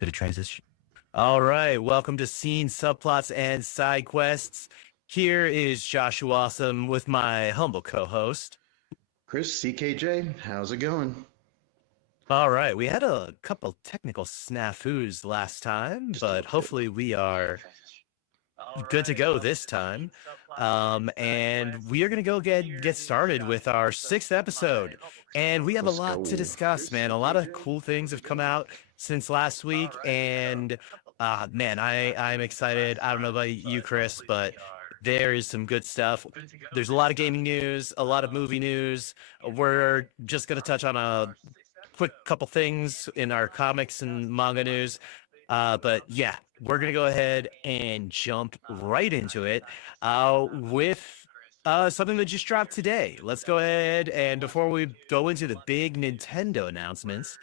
Bit of transition. All right. Welcome to Scene Subplots and Sidquests. Here is Joshua Awesome with my humble co-host. Chris, CKJ, how's it going? All right. We had a couple technical snafus last time, Just a but little bit. hopefully we are good to go this time. And we are going to go get started with our sixth episode. And we have a Let's lot to go. discuss, man. A lot of cool things have come out since last week. And man, I'm excited. I don't know about you, Chris, but there is some good stuff. There's a lot of gaming news, a lot of movie news. We're just going to touch on a quick couple things in our comics and manga news. But yeah, we're going to go ahead and jump right into it with something that just dropped today. Let's go ahead and before we go into the big Nintendo announcements,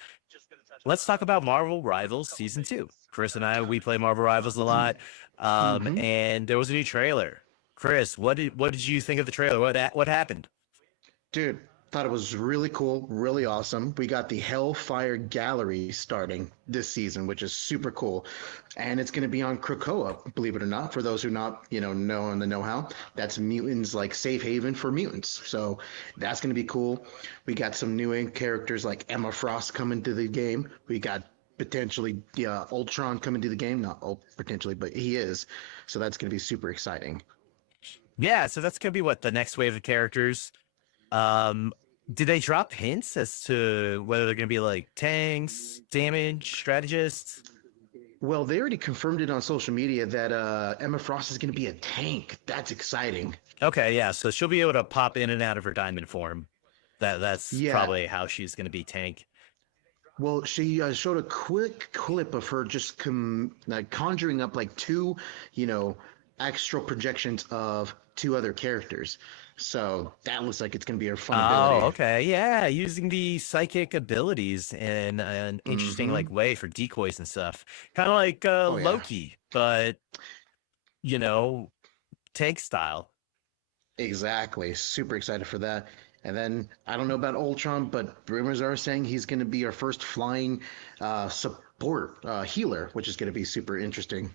let's talk about Marvel Rivals Season 2. Chris and I, we play Marvel Rivals a lot, Mm-hmm. and there was a new trailer. Chris, what did you think of the trailer? What happened? Dude, thought it was really cool, really awesome. We got the Hellfire Gallery starting this season, which is super cool. And it's going to be on Krakoa, believe it or not, for those who not, know and the know-how. That's mutants like safe haven for mutants. So that's going to be cool. We got some new characters like Emma Frost coming to the game. We got potentially Ultron coming to the game. Not potentially, but he is. So that's going to be super exciting. Yeah, so that's gonna be what the next wave of characters. Um, did they drop hints as to whether they're going to be like tanks, damage, strategists? Well, they already confirmed it on social media that Emma Frost is going to be a tank. That's exciting. Okay, yeah, so she'll be able to pop in and out of her diamond form. That's Yeah. probably how she's going to be tank. Well, she showed a quick clip of her just like conjuring up like two, you know, astral projections of two other characters. So that looks like it's going to be her fun Oh, ability. okay, yeah, using the psychic abilities in an interesting Mm-hmm. like way for decoys and stuff, kind of like Oh yeah, Loki, but you know, tank style. exactly. Super excited for that. And then I don't know about Ultron, but rumors are saying he's going to be our first flying support healer, which is going to be super interesting.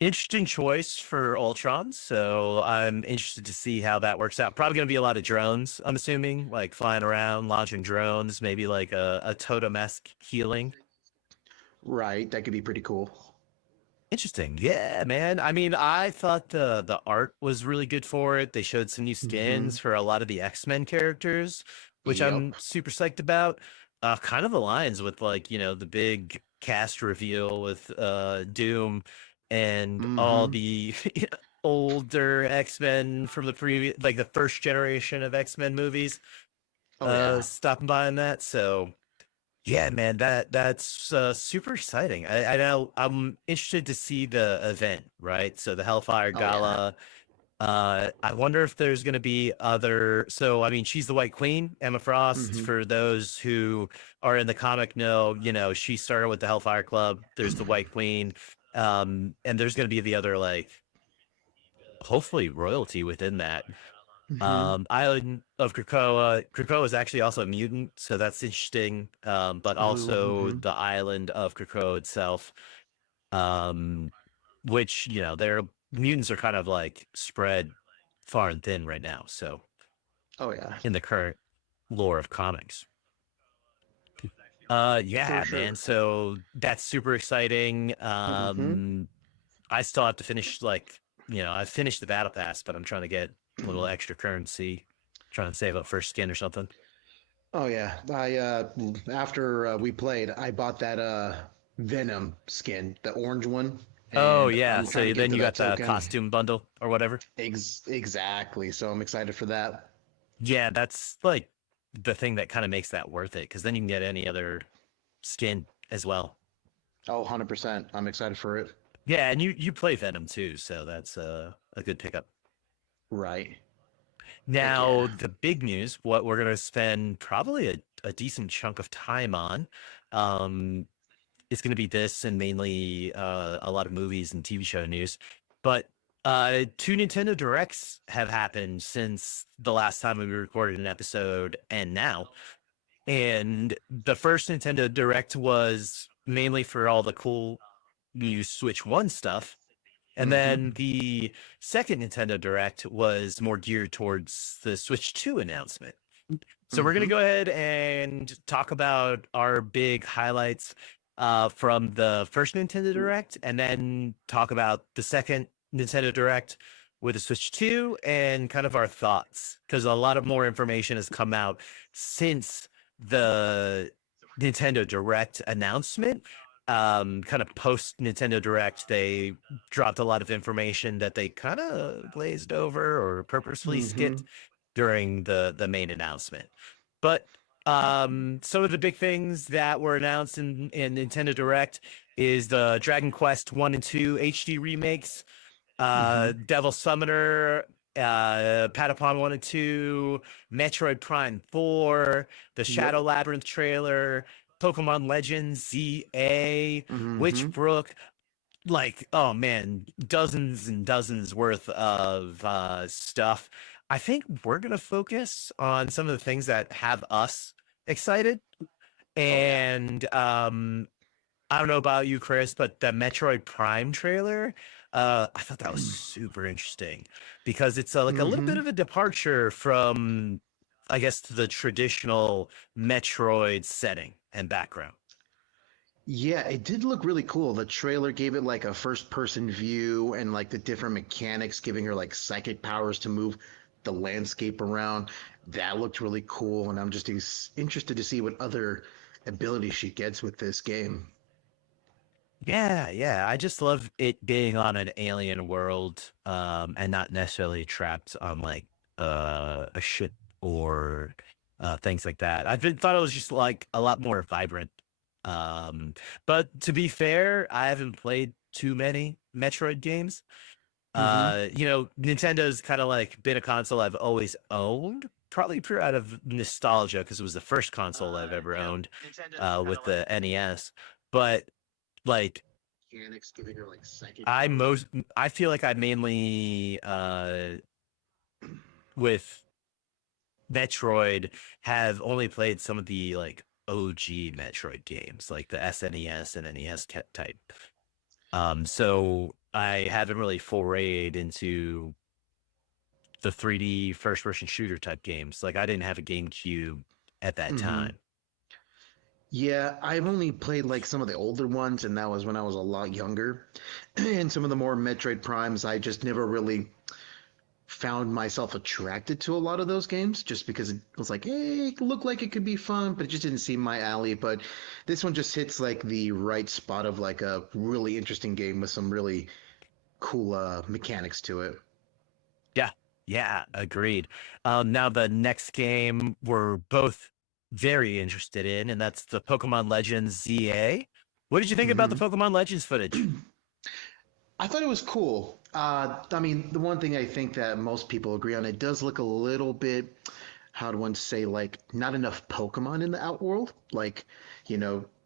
Interesting choice for Ultron. So I'm interested to see how that works out. Probably going to be a lot of drones, I'm assuming, like flying around, launching drones, maybe like a totem-esque healing. Right, that could be pretty cool. Interesting. Yeah, man. I mean, I thought the art was really good for it. They showed some new Mm-hmm. skins for a lot of the X-Men characters, which I'm Yep. super psyched about. Kind of aligns with like, the big cast reveal with Doom and all Mm-hmm. the older X-Men from the previous like the first generation of X-Men movies Oh yeah. stopping by in that. So yeah, man, that's super exciting. I know I'm interested to see the event, right? So the Hellfire Oh yeah. Gala. I wonder if there's going to be other. So I mean, she's the White Queen, Emma Frost. Mm-hmm. For those who are in the comic, know she started with the Hellfire Club. There's the White Queen, and there's going to be the other like hopefully royalty within that. Mm-hmm. Island of Krakoa. Krakoa is actually also a mutant, so that's interesting. But Ooh, also mm-hmm. the island of Krakoa itself, um, which their mutants are kind of like spread far and thin right now. So Oh yeah. in the current lore of comics, For yeah, sure. man. So that's super exciting. Mm-hmm. I still have to finish like I finished the battle pass, but I'm trying to get a little extra currency, trying to save up for a skin or something. Oh yeah. I after we played, I bought that Venom skin, the orange one, Oh and yeah, I'm trying to so get then to you that got the token. costume bundle or whatever. Exactly. So I'm excited for that. Yeah, that's like the thing that kind of makes that worth it because then you can get any other skin as well. Oh, 100%. I'm excited for it. Yeah, and you play Venom too, so that's a good pickup. Right. Heck Now yeah. the big news, what we're gonna spend probably a decent chunk of time on, um, is gonna be this and mainly a lot of movies and TV show news, but two Nintendo Directs have happened since the last time we recorded an episode and now. And the first Nintendo Direct was mainly for all the cool new Switch 1 stuff. And then Mm-hmm. the second Nintendo Direct was more geared towards the Switch 2 announcement. So we're going to Mm-hmm. go ahead and talk about our big highlights from the first Nintendo Direct, and then talk about the second Nintendo Direct with the Switch 2 and kind of our thoughts, because a lot of more information has come out since the Nintendo Direct announcement. Kind of post Nintendo Direct, they dropped a lot of information that they kind of glazed over or purposefully Mm-hmm. skipped during the main announcement. But some of the big things that were announced in Nintendo Direct is the Dragon Quest 1 and 2 HD remakes, Mm-hmm. Devil Summoner, Patapon 1 and 2, Metroid Prime 4, the Yep. Shadow Labyrinth trailer, Pokemon Legends ZA, Mm-hmm. Witchbrook, like, oh man, dozens and dozens worth of stuff. I think we're gonna focus on some of the things that have us excited. Oh yeah. And I don't know about you, Chris, but the Metroid Prime trailer, I thought that was super interesting because it's like a little bit Mm-hmm. of a departure from, I guess, the traditional Metroid setting and background. Yeah, it did look really cool. The trailer gave it like a first person view and like the different mechanics, giving her like psychic powers to move the landscape around. That looked really cool, and I'm just interested to see what other abilities she gets with this game. Yeah, yeah. I just love it being on an alien world, and not necessarily trapped on like a ship or things like that. Thought it was just like a lot more vibrant. Um, but to be fair, I haven't played too many Metroid games. Mm-hmm. Nintendo's kind of like been a console I've always owned, probably pure out of nostalgia because it was the first console I've ever owned, with the NES. But like Mechanics giving her like psychic I powers. most I feel like I mainly with Metroid have only played some of the like OG Metroid games, like the SNES and NES type. So I haven't really forayed into the 3D first person shooter type games. Like I didn't have a GameCube at that Mm-hmm. time. Yeah, I've only played like some of the older ones, and that was when I was a lot younger. And some of the more Metroid Primes, I just never really found myself attracted to a lot of those games just because it was like, hey, it looked like it could be fun, but it just didn't seem my alley. But this one just hits like the right spot of like a really interesting game with some really cool mechanics to it. Yeah, yeah, agreed. Now the next game we're both very interested in, and that's the Pokemon Legends ZA. What did you think about the Mm-hmm. Pokemon Legends footage? I thought it was cool. I mean, the one thing I think that most people agree on, it does look a little bit, how do one say, like not enough Pokemon in the Outworld. Like,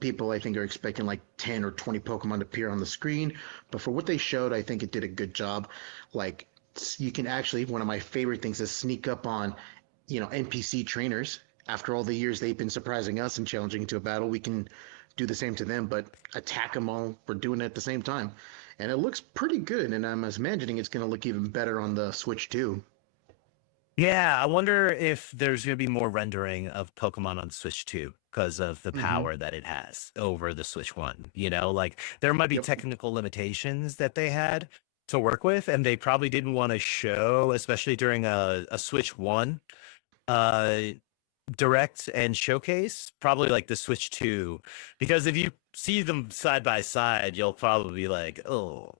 people I think are expecting like 10 or 20 Pokemon to appear on the screen. But for what they showed, I think it did a good job. Like, you can actually, one of my favorite things is sneak up on, NPC trainers. After all the years they've been surprising us and challenging into a battle, we can do the same to them, but attack them all. We're doing it at the same time. And it looks pretty good, and I'm imagining it's going to look even better on the Switch too. Yeah, I wonder if there's going to be more rendering of Pokemon on Switch 2 because of the Mm-hmm. power that it has over the Switch 1. Like there might be Yep. technical limitations that they had to work with, and they probably didn't want to show, especially during a Switch 1 uh direct and showcase, probably like the Switch 2, because if you see them side by side, you'll probably be like, oh,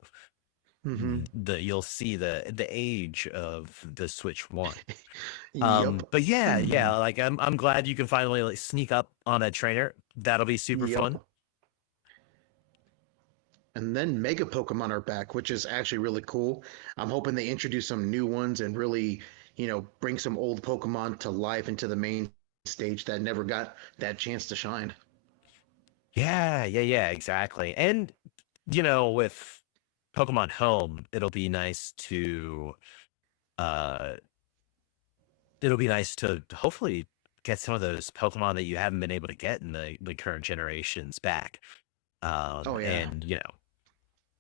Mm-hmm. you'll see the age of the Switch 1. Yep. But yeah, like I'm glad you can finally like sneak up on a trainer. That'll be super Yep. fun. And then Mega Pokemon are back, which is actually really cool. I'm hoping they introduce some new ones and really, bring some old Pokemon to life into the main stage that never got that chance to shine. Yeah, exactly. And with Pokemon Home, uh it'll be nice to hopefully get some of those Pokemon that you haven't been able to get in the current generations back. Oh yeah. and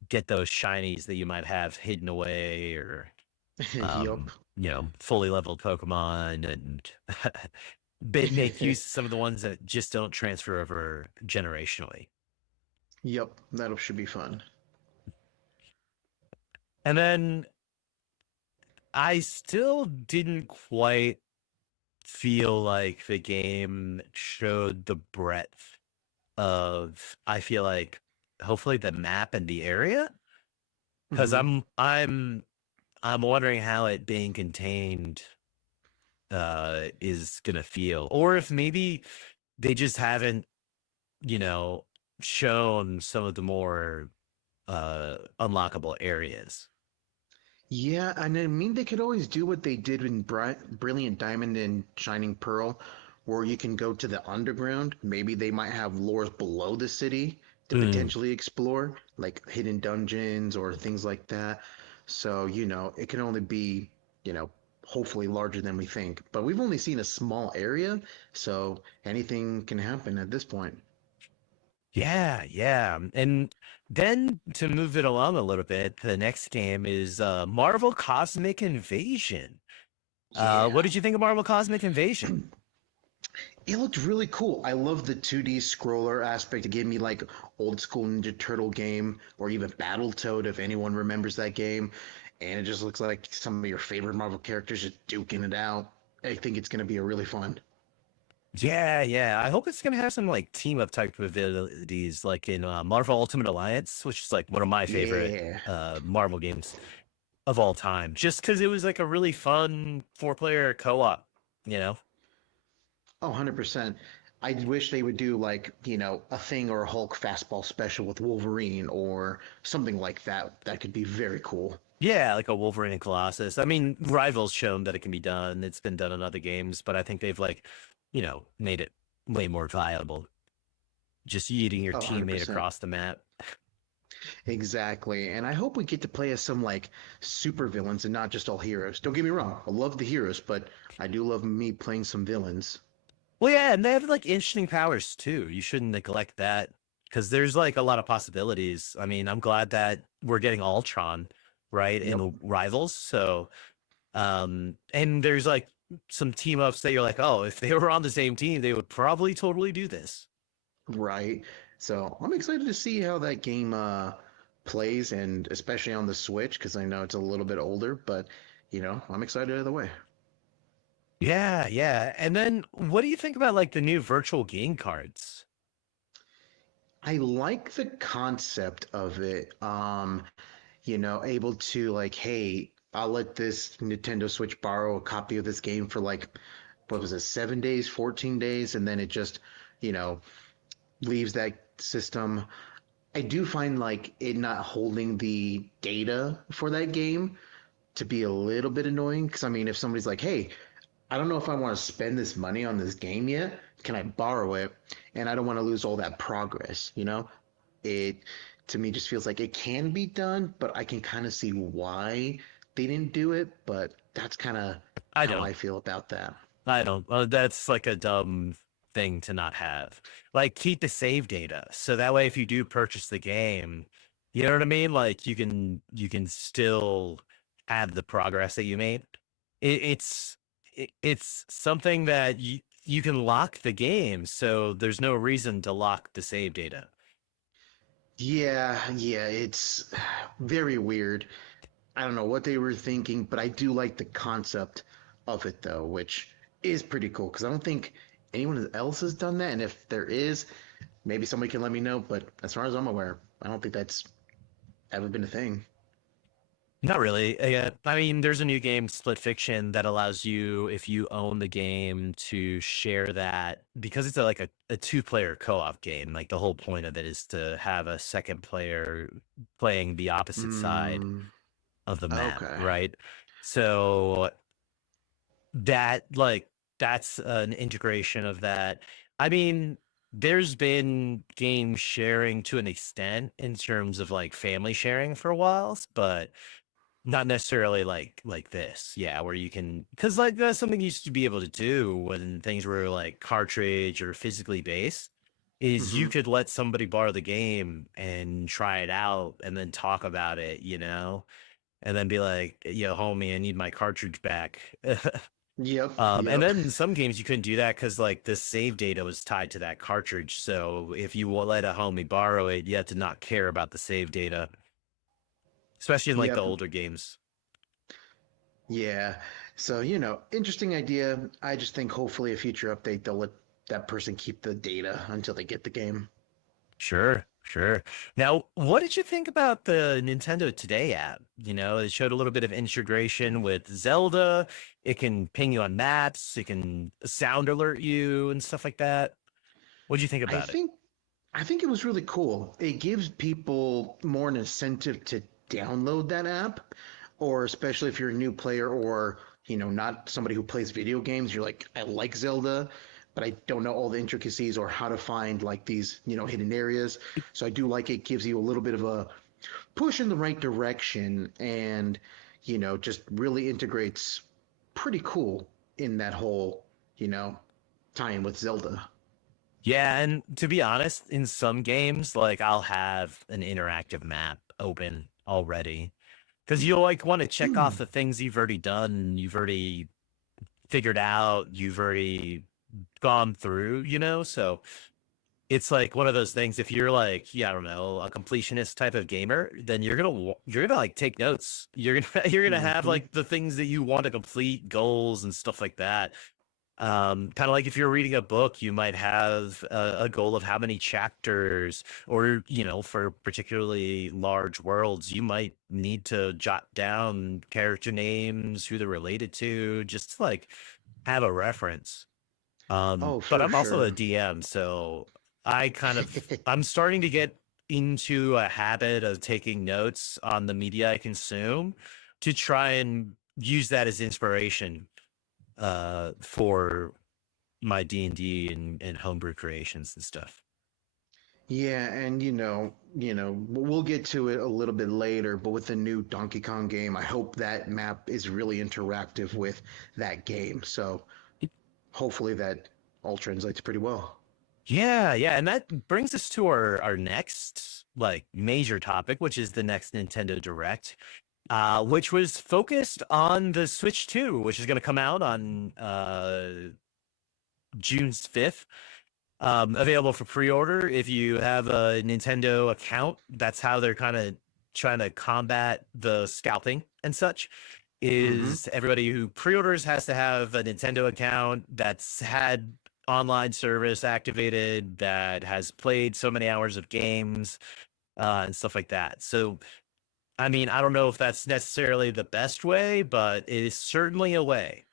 get those shinies that you might have hidden away, or Yup. fully leveled Pokemon, and make use of some of the ones that just don't transfer over generationally. Yup. That should be fun. And then I still didn't quite feel like the game showed the breadth of, I feel like, hopefully the map and the area, because Hmm. I'm wondering how it being contained is gonna feel, or if maybe they just haven't you know shown some of the more unlockable areas. Yeah, and I mean they could always do what they did in Brilliant Diamond and Shining Pearl, where you can go to the underground. Maybe they might have lores below the city to Mm. potentially explore, like hidden dungeons or things like that. So, it can only be, you know, hopefully larger than we think. But we've only seen a small area, so anything can happen at this point. Yeah, yeah. And then to move it along a little bit, the next game is Marvel Cosmic Invasion. What Yeah. did you think of Marvel Cosmic Invasion? It looked really cool. I love the 2D scroller aspect. It gave me like old school Ninja Turtle game or even Battletoad if anyone remembers that game. And it just looks like some of your favorite Marvel characters just duking it out. I think it's going to be a really fun. Yeah, yeah. I hope it's gonna have some like team up type abilities, like in Marvel Ultimate Alliance, which is like one of my favorite Yeah. Marvel games of all time. Just because it was like a really fun four-player co-op, you know? Oh, 100%. I wish they would do like, a Thing or a Hulk fastball special with Wolverine or something like that. That could be very cool. Yeah, like a Wolverine and Colossus. I mean, Rival's shown that it can be done. It's been done in other games, but I think they've like, made it way more viable. Just eating your Oh, teammate 100%. across the map. Exactly. And I hope we get to play as some like super villains and not just all heroes. Don't get me wrong, I love the heroes, but I do love me playing some villains. Well, yeah, and they have like interesting powers too. You shouldn't neglect that because there's like a lot of possibilities. I mean, I'm glad that we're getting Ultron, right, in Yep. the Rivals. So, and there's like some team ups that you're like, oh, if they were on the same team, they would probably totally do this. Right. So I'm excited to see how that game plays and especially on the Switch because I know it's a little bit older, but I'm excited either way. Yeah, yeah. And then what do you think about like the new virtual game cards? I like the concept of it. Able to like, hey, I'll let this Nintendo Switch borrow a copy of this game for like, what was it, 7 days, 14 days, and then it just, you know, leaves that system. I do find like it not holding the data for that game to be a little bit annoying. Because I mean, if somebody's like, hey, I don't know if I want to spend this money on this game yet, can I borrow it? And I don't want to lose all that progress. It to me just feels like it can be done, but I can kind of see why they didn't do it. But that's kind of I how don't. I feel about that. I don't. That's like a dumb thing to not have. Like keep the save data so that way if you do purchase the game, you know what I mean? Like you can still have the progress that you made. It's something that you can lock the game, so there's no reason to lock the save data. Yeah, yeah, it's very weird. I don't know what they were thinking, but I do like the concept of it though, which is pretty cool because I don't think anyone else has done that. And if there is, maybe somebody can let me know. But as far as I'm aware, I don't think that's ever been a thing. Not really. I mean, there's a new game, Split Fiction, that allows you, if you own the game, to share that because it's like a two-player co-op game. Like the whole point of it is to have a second player playing the opposite side Mm, of the map, okay. right? So that like that's an integration of that. I mean, there's been game sharing to an extent in terms of like family sharing for a while, but not necessarily like this, yeah, where you can, because like that's something you used to be able to do when things were like cartridge or physically based. is you Hmm. could let somebody borrow the game and try it out and then talk about it, and then be like, yo, homie, I need my cartridge back. Yep. And Yep. then in some games you couldn't do that because like the save data was tied to that cartridge. So if you let a homie borrow it, you had to not care about the save data, especially in like the Yep. older games. Yeah. So, interesting idea. I just think hopefully a future update they'll let that person keep the data until they get the game. Sure, sure. Now, what did you think about the Nintendo Today app? It showed a little bit of integration with Zelda. It can ping you on maps, it can sound alert you and stuff like that. What do you think I about it? think I think it was really cool. It gives people more an incentive to download that app, or especially if you're a new player or, not somebody who plays video games, you're like, I like Zelda, but I don't know all the intricacies or how to find like these, hidden areas. So I do like it gives you a little bit of a push in the right direction and, just really integrates pretty cool in that whole, you know, tie-in with Zelda. Yeah, and to be honest, in some games, like I'll have an interactive map open already because you'll like want to check off the things you've already done, you've already figured out, you've already gone through, So it's like one of those things. If you're like, yeah, I don't know, a completionist type of gamer, then you're gonna like take notes. You're gonna have Hmm. like the things that you want to complete, goals and stuff like that. Kind of like if you're reading a book, you might have a goal of how many chapters, or for particularly large worlds, you might need to jot down character names, who they're related to, just to like have a reference. Oh, But for I'm also a sure. DM, so I'm starting to get into a habit of taking notes on the media I consume to try and use that as inspiration for my D&D and homebrew creations and stuff. Yeah, and we'll get to it a little bit later, but with the new Donkey Kong game, I hope that map is really interactive with that game. So hopefully that all translates pretty well. Yeah, yeah, and that brings us to our next like major topic, which is the next Nintendo Direct, which was focused on the Switch 2, which is going to come out on June 5th. Available for pre-order if you have a Nintendo account. That's how they're kind of trying to combat the scalping and such. Hmm. Is everybody who pre-orders has to have a Nintendo account that's had online service activated, that has played so many hours of games, and stuff like that. So, I mean, I don't know if that's necessarily the best way, but it is certainly a way.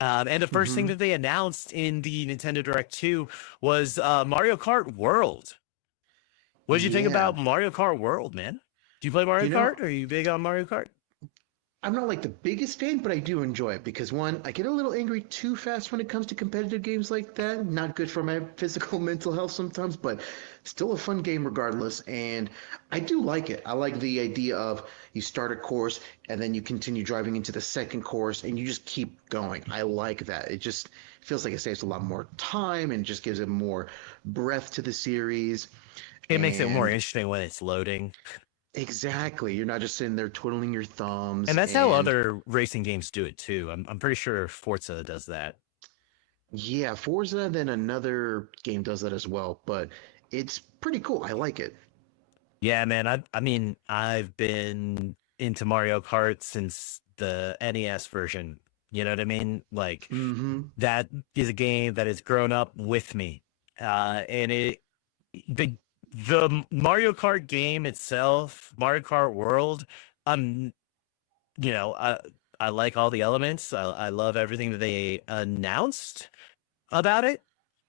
And the first thing Hmm. that they announced in the Nintendo Direct 2 was Mario Kart World. What did you think Yeah. about Mario Kart World, man? Do you play Mario You know, Kart? Are you big on Mario Kart? I'm not like the biggest fan, but I do enjoy it because one, I get a little angry too fast when it comes to competitive games like that. Not good for my physical mental health sometimes, but still a fun game regardless. And I do like it. I like the idea of you start a course and then you continue driving into the second course and you just keep going. I like that. It just feels like it saves a lot more time and just gives it more breadth to the series. It makes it more And interesting when it's loading. exactly, you're not just sitting there twiddling your thumbs And that's how and other racing games do it too. I'm pretty sure Forza does that. yeah, Forza, then another game does that as well, but it's pretty cool. I like it. Yeah, man. I mean, I've been into Mario Kart since the NES version. You know what I mean? Like Mm-hmm. that is a game that has grown up with me. And the the Mario Kart game itself, Mario Kart World, um, you know, I like all the elements. I love everything that they announced about it.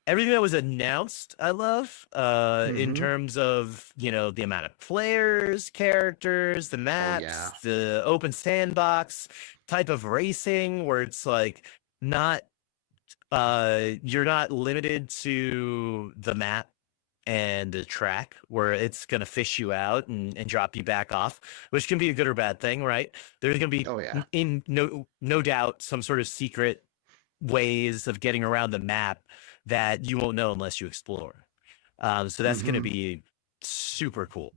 Everything that was announced, I love. In Mm-hmm. terms of the amount of players, characters, the Oh yeah. maps, the open sandbox type of racing, where it's like not you're not limited to the map and the track where it's going to fish you out and drop you back off, which can be a good or bad thing, right? There's going to be Oh yeah. in no doubt some sort of secret ways of getting around the map that you won't know unless you explore. So that's going to Mm-hmm. be super cool.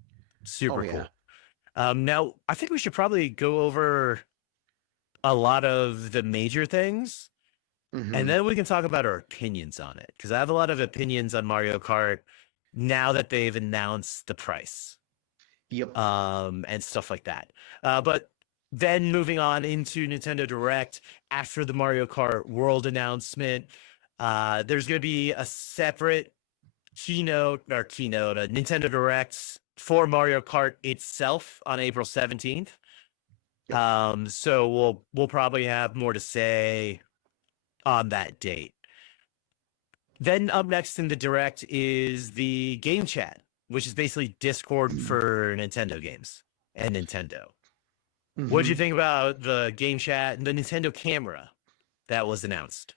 Oh Super yeah. cool. Now, I think we should probably go over a lot of the major things, and Mm-hmm. then we can talk about our opinions on it. Because I have a lot of opinions on Mario Kart now that they've announced the price, Yep. and stuff like that. But then moving on into Nintendo Direct after the Mario Kart World announcement, there's going to be a separate keynote, a Nintendo Direct for Mario Kart itself on April 17th. Yep. So we'll probably have more to say on that date. Then up next in the Direct is the game chat, which is basically Discord for Nintendo games and Nintendo. What did you Mm-hmm. think about the game chat and the Nintendo camera that was announced?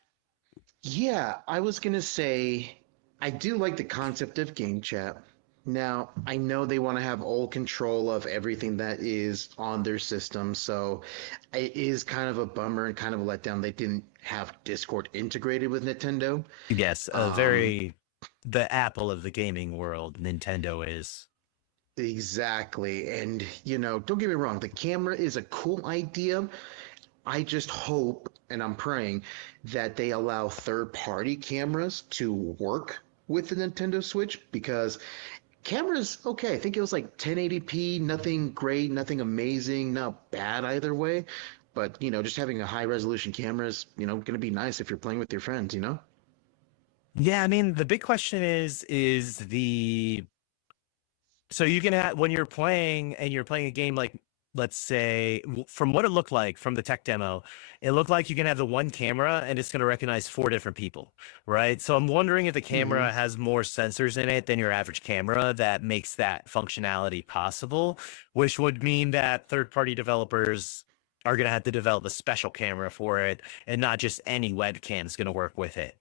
Yeah, I was gonna say I do like the concept of game chat. Now, I know they want to have all control of everything that is on their system, so it is kind of a bummer and kind of a letdown they didn't have Discord integrated with Nintendo. Yes, a Um, very the Apple of the gaming world, Nintendo is. exactly. And, don't get me wrong, the camera is a cool idea. I just hope and I'm praying that they allow third-party cameras to work with the Nintendo Switch because cameras, okay, I think it was like 1080p, nothing great, nothing amazing, not bad either way. But, just having a high resolution camera is, going to be nice if you're playing with your friends. Yeah, I mean, the big question is the so you can have when you're playing and you're playing a game like let's say from what it looked like from the tech demo, it looked like you can have the one camera and it's going to recognize four different people, right? So I'm wondering if the Mm-hmm. camera has more sensors in it than your average camera that makes that functionality possible, which would mean that third-party developers are going to have to develop a special camera for it and not just any webcam is going to work with it.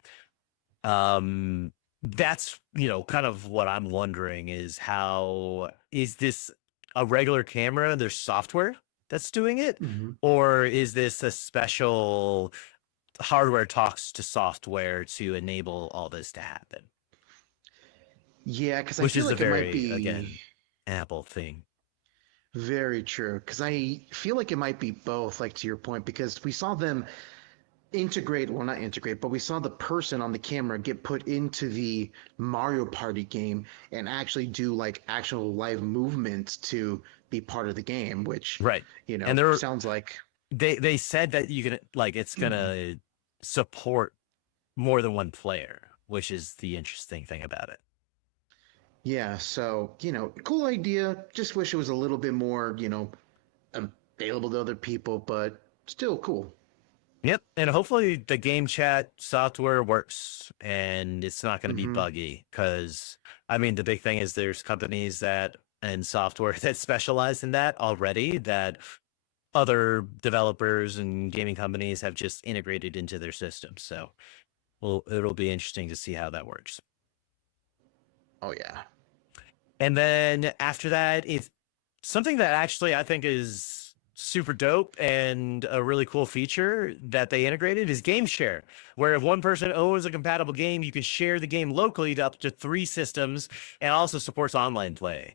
um that's kind of what I'm wondering is how is this a regular camera, there's software that's doing it, Mm-hmm. or is this a special hardware talks to software to enable all this to happen, Yeah, because I which feel is a like it might very be again Apple thing. very true. Because I feel like it might be both, like to your point, because we saw them integrate, well, not integrate, but we saw the person on the camera get put into the Mario Party game and actually do like actual live movements to be part of the game, which, Right. And they're sounds like, they said that you can like it's gonna support more than one player, which is the interesting thing about it. yeah, so, cool idea. Just wish it was a little bit more, available to other people, but still cool. Yep, and hopefully the game chat software works and it's not going to be Mm-hmm. buggy. Because I mean, the big thing is there's companies that and software that specialize in that already that other developers and gaming companies have just integrated into their systems. So, well, it'll be interesting to see how that works. Oh, yeah. And then after that, it's something that actually I think is super dope and a really cool feature that they integrated is game share, where if one person owns a compatible game, you can share the game locally to up to three systems and also supports online play.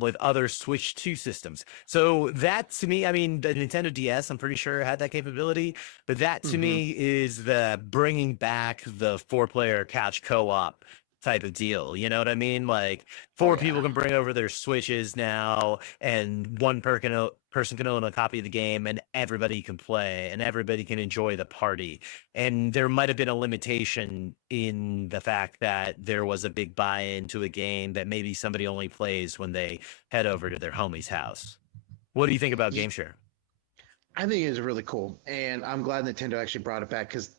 With other Switch 2 systems. So that to me, I mean, the Nintendo DS, I'm pretty sure had that capability, but that to Mm-hmm. me is the bringing back the four-player couch co-op type of deal. You know what I mean? Like Oh, four people yeah. can bring over their Switches now, and one person can own a copy of the game, and everybody can play, and everybody can enjoy the party. And there might have been a limitation in the fact that there was a big buy-in to a game that maybe somebody only plays when they head over to their homie's house. What do you think about game share? I think it's really cool, and I'm glad Nintendo actually brought it back because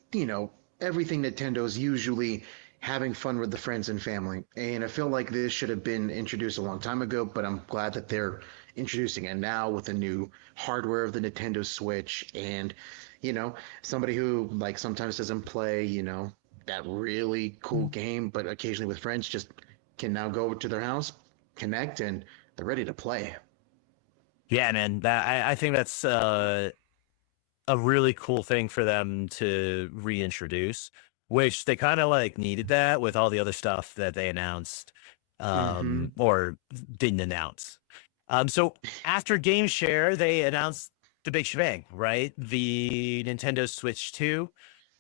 everything Nintendo is usually having fun with the friends and family, and I feel like this should have been introduced a long time ago. But I'm glad that they're introducing it now with the new hardware of the Nintendo Switch, and you know somebody who like sometimes doesn't play that really cool game, but occasionally with friends just can now go to their house, connect, and they're ready to play. Yeah, man, I think that's a really cool thing for them to reintroduce. which they kind of like needed that with all the other stuff that they announced Mm-hmm. or didn't announce. So after Game Share, they announced the big shebang, right? The Nintendo Switch 2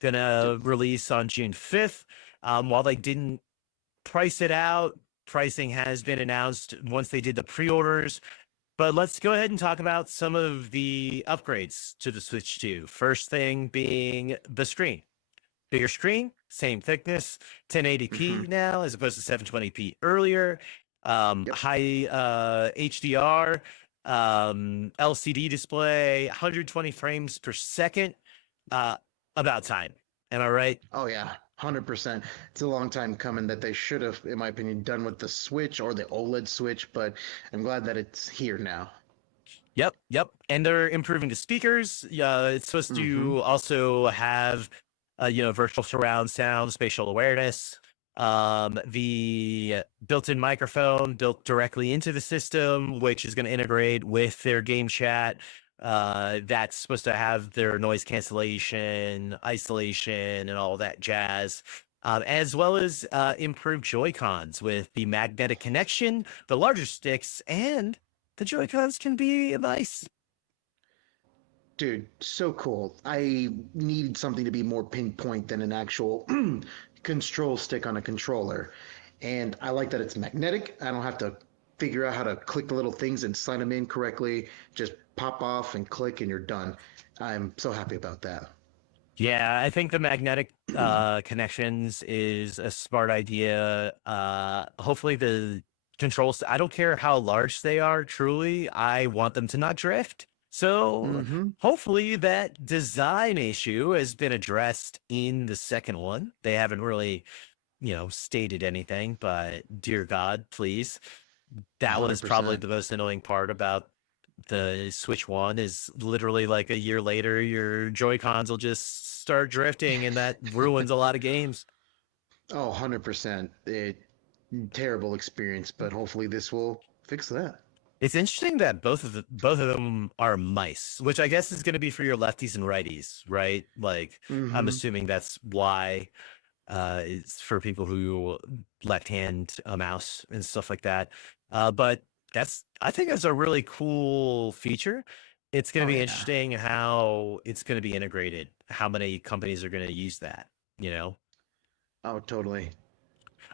Yep. gonna release on June 5th. While they didn't price it out, pricing has been announced once they did the pre-orders. But let's go ahead and talk about some of the upgrades to the Switch 2. First thing being the screen. Bigger screen, same thickness, Mm-hmm. 1080p now as opposed to 720p earlier. Yep. High HDR, LCD display, 120 frames per second. Uh, about time. Am I right? Oh yeah, 100%. It's a long time coming that they should have, in my opinion, done with the Switch or the OLED Switch, but I'm glad that it's here now. Yep, yep. And they're improving the speakers. It's supposed Mm-hmm. to also have, virtual surround sound, spatial awareness. The built-in microphone built directly into the system, which is going to integrate with their game chat. That's supposed to have their noise cancellation, isolation, and all that jazz. As well as improved Joy Cons with the magnetic connection, the larger sticks, and the Joy Cons can be nice. Dude, so cool. I need something to be more pinpoint than an actual control stick on a controller. And I like that it's magnetic. I don't have to figure out how to click the little things and sign them in correctly. Just pop off and click and you're done. I'm so happy about that. Yeah, I think the magnetic connections is a smart idea. Hopefully the controls, I don't care how large they are, truly, I want them to not drift. So Mm-hmm. hopefully that design issue has been addressed in the second one. They haven't really, stated anything, but dear God, please. That was probably 100%. the most annoying part about the Switch One is literally like a year later, your Joy Cons will just start drifting, and that ruins a lot of games. Oh, 100%. Terrible experience, but hopefully this will fix that. It's interesting that both of them are mice, which I guess is going to be for your lefties and righties, right? Like I'm Mm-hmm. assuming that's why it's for people who left hand a mouse and stuff like that. But I think that's a really cool feature. It's going to Oh be yeah. interesting how it's going to be integrated, how many companies are going to use that, you know? Oh, totally.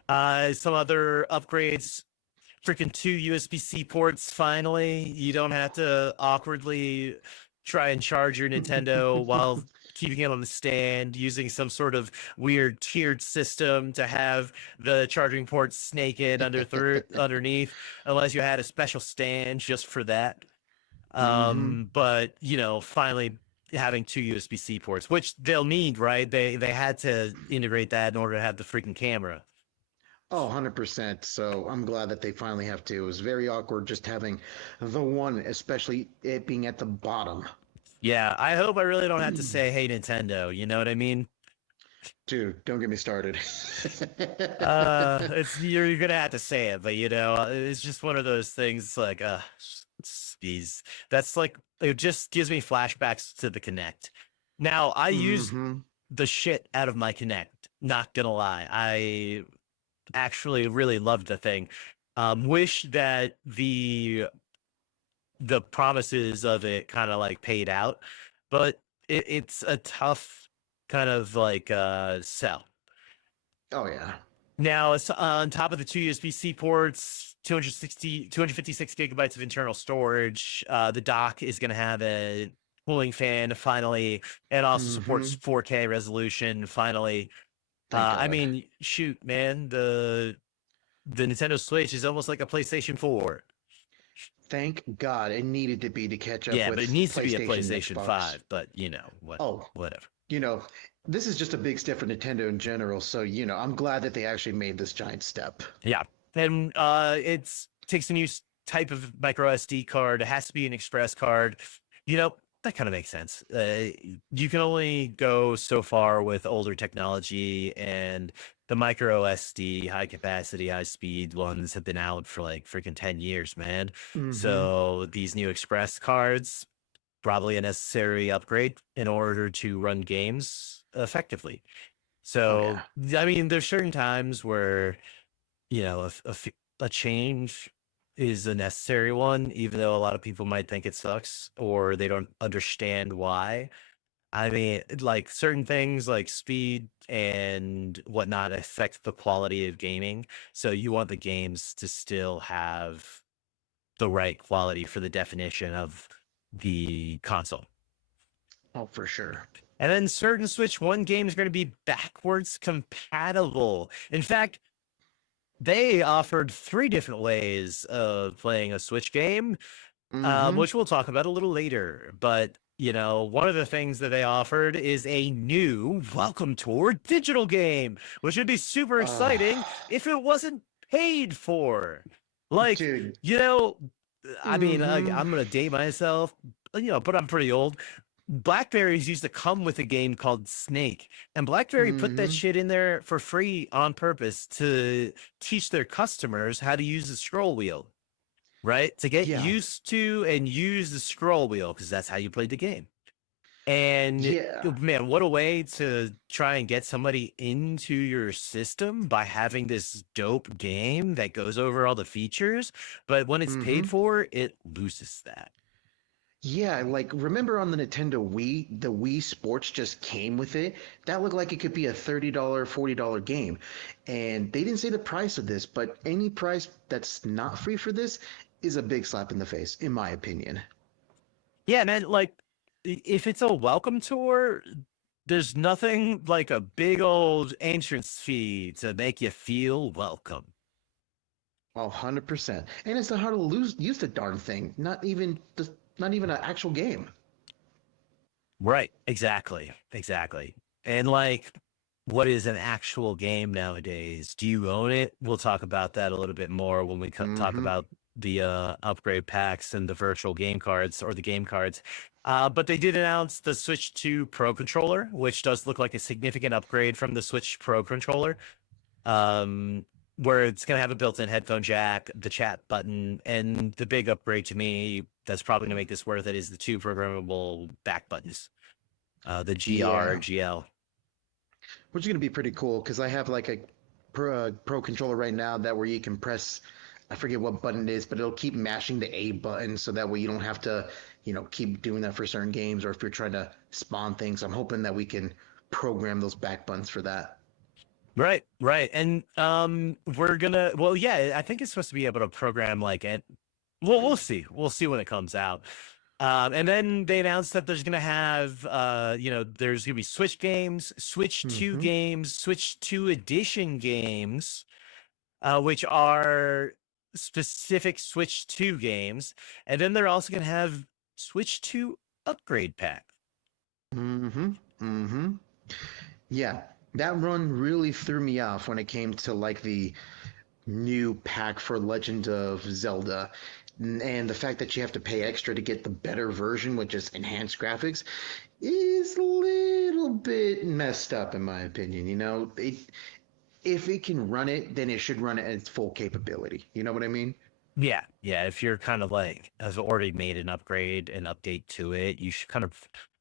Some other upgrades, freaking two USB-C ports finally. You don't have to awkwardly try and charge your Nintendo while keeping it on the stand using some sort of weird tiered system to have the charging port snake in underneath, unless you had a special stand just for that. Mm-hmm. But finally having two USB-C ports, which they'll need, right? They had to integrate that in order to have the freaking camera. Oh, 100%. So I'm glad that they finally have to. It was very awkward just having the one, especially it being at the bottom. Yeah, I hope I really don't have to say, "Hey, Nintendo," you know what I mean? Dude, don't get me started. It's you're gonna have to say it, but it's just one of those things. Like, geez, that's like it just gives me flashbacks to the Connect. Now, I use Mm-hmm. the shit out of my Connect. Not gonna lie, I actually really loved the thing. Wish that the promises of it kind of like paid out, but it's a tough kind of like sell. Oh yeah. Now it's on top of the two USB-C ports, 256 gigabytes of internal storage. The dock is going to have a cooling fan finally, and also supports Mm-hmm. 4K resolution finally. Thank I God. mean, shoot, man, the Nintendo Switch is almost like a PlayStation 4. Thank God it needed to be to catch up Yeah, but it with needs to be a PlayStation and PlayStation Xbox. 5, but Oh, whatever. you know, this is just a big step for Nintendo in general. So, I'm glad that they actually made this giant step. Yeah. And it's takes a new type of micro SD card. It has to be an express card. That kind of makes sense. You can only go so far with older technology, and the micro SD, high capacity, high speed ones have been out for like freaking 10 years, man. Mm-hmm. So these new express cards, probably a necessary upgrade in order to run games effectively. Oh So, yeah. I mean, there's certain times where, you know, a change is a necessary one, even though a lot of people might think it sucks or they don't understand why. I mean, like certain things like speed and whatnot affect the quality of gaming. So you want the games to still have the right quality for the definition of the console. Oh, for sure. And then certain Switch 1 games are going to be backwards compatible. In fact, they offered 3 different ways of playing a Switch game, Mm-hmm. which we'll talk about a little later. But, you know, one of the things that they offered is a new Welcome Tour digital game, which would be super exciting if it wasn't paid for. Like, Dude. you know, I mean, Mm-hmm. I'm going to date myself, you know, but I'm pretty old. Blackberries used to come with a game called Snake, and BlackBerry put that Mm-hmm. shit in there for free on purpose to teach their customers how to use the scroll wheel, right? To get Yeah. used to and use the scroll wheel because that's how you played the game. And Yeah. man, what a way to try and get somebody into your system by having this dope game that goes over all the features. But when it's paid Mm-hmm. for, it loses that. Yeah, like remember on the Nintendo Wii, the Wii Sports just came with it. That looked like it could be a $30, $40 game. And they didn't say the price of this, but any price that's not free for this is a big slap in the face, in my opinion. Yeah, man, like if it's a welcome tour, there's nothing like a big old entrance fee to make you feel welcome. Oh, 100%. And it's not hard to use the darn thing. Not even an actual game. Right. Exactly. Exactly. And like, what is an actual game nowadays? Do you own it? We'll talk about that a little bit more when we talk Mm-hmm. about the upgrade packs and the virtual game cards or the game cards. But they did announce the Switch 2 Pro controller, which does look like a significant upgrade from the Switch Pro controller. um, where it's going to have a built-in headphone jack, the chat button, and the big upgrade to me that's probably going to make this worth it is the 2 programmable back buttons, the GR, Yeah. GL. Which is going to be pretty cool because I have like a pro controller right now that where you can press, I forget what button it is, but it'll keep mashing the A button so that way you don't have to, keep doing that for certain games or if you're trying to spawn things. I'm hoping that we can program those back buttons for that. Right, right. And we're gonna well, yeah, I think it's supposed to be able to program like it. Well, we'll see. We'll see when it comes out. And then they announced that there's gonna have there's gonna be Switch games, Switch 2 Mm-hmm. games, Switch 2 edition games, which are specific Switch 2 games. And then they're also going to have Switch 2 upgrade pack. Mm-hmm. Mm-hmm. Yeah, that run really threw me off when it came to like the new pack for Legend of Zelda. And the fact that you have to pay extra to get the better version, which is enhanced graphics, is a little bit messed up in my opinion. If it can run it, then it should run it at its full capability. You know what I mean? Yeah, yeah. If you're kind of like has already made an upgrade, an update to it, you should kind of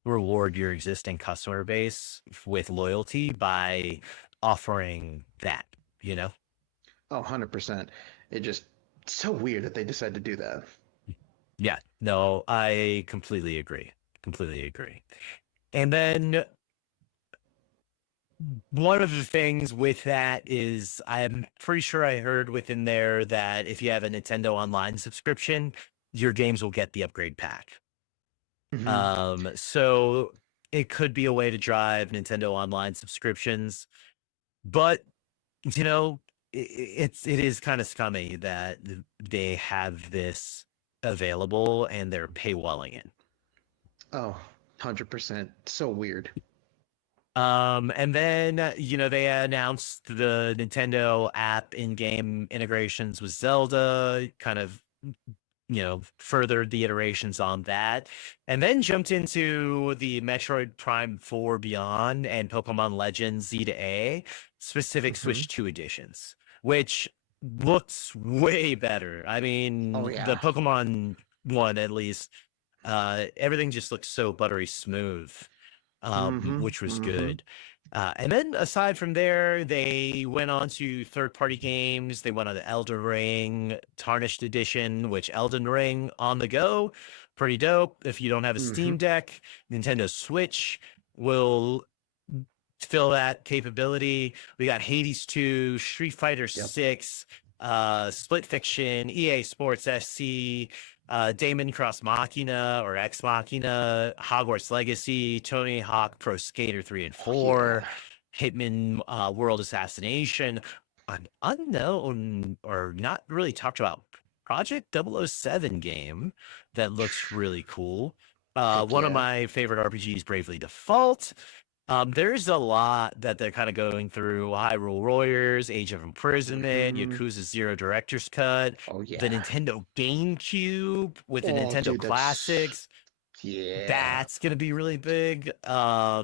reward your existing customer base with loyalty by offering that, you know? Oh, 100%. It just so weird that they decided to do that. Yeah, no, I completely agree. Completely agree. And then one of the things with that is I'm pretty sure I heard within there that if you have a Nintendo Online subscription, your games will get the upgrade pack. Hmm. So it could be a way to drive Nintendo Online subscriptions, but you know, it is kind of scummy that they have this available and they're paywalling it. Oh, 100%. So weird. And then, they announced the Nintendo app in-game integrations with Zelda, kind of, furthered the iterations on that, and then jumped into the Metroid Prime 4 Beyond and Pokemon Legends Z to A specific Hmm. Switch 2 editions, which looks way better. I Oh mean, the yeah. Pokemon one, at least, everything just looks so buttery smooth, Hmm. which was Hmm. good. And then aside from there, they went on to third-party games. They went on to Elden Ring Tarnished Edition, which Elden Ring on the go, pretty dope. If you don't have a Steam Hmm. Deck, Nintendo Switch will fill that capability. We got Hades 2, Street Fighter Yep. 6, Split Fiction, EA Sports SC, Damon Cross Machina or Ex Machina, Hogwarts Legacy, Tony Hawk Pro Skater 3 and Oh 4, yeah. Hitman World Assassination, an unknown or not really talked about Project 007 game that looks really cool. Heck One of yeah. my favorite RPGs, Bravely Default. There's a lot that they're kind of going through. Hyrule Warriors, Age of Imprisonment, Hmm. Yakuza Zero Director's Cut, Oh the yeah. Nintendo GameCube with the Oh Nintendo dude, that's Classics. yeah. That's gonna be really big. A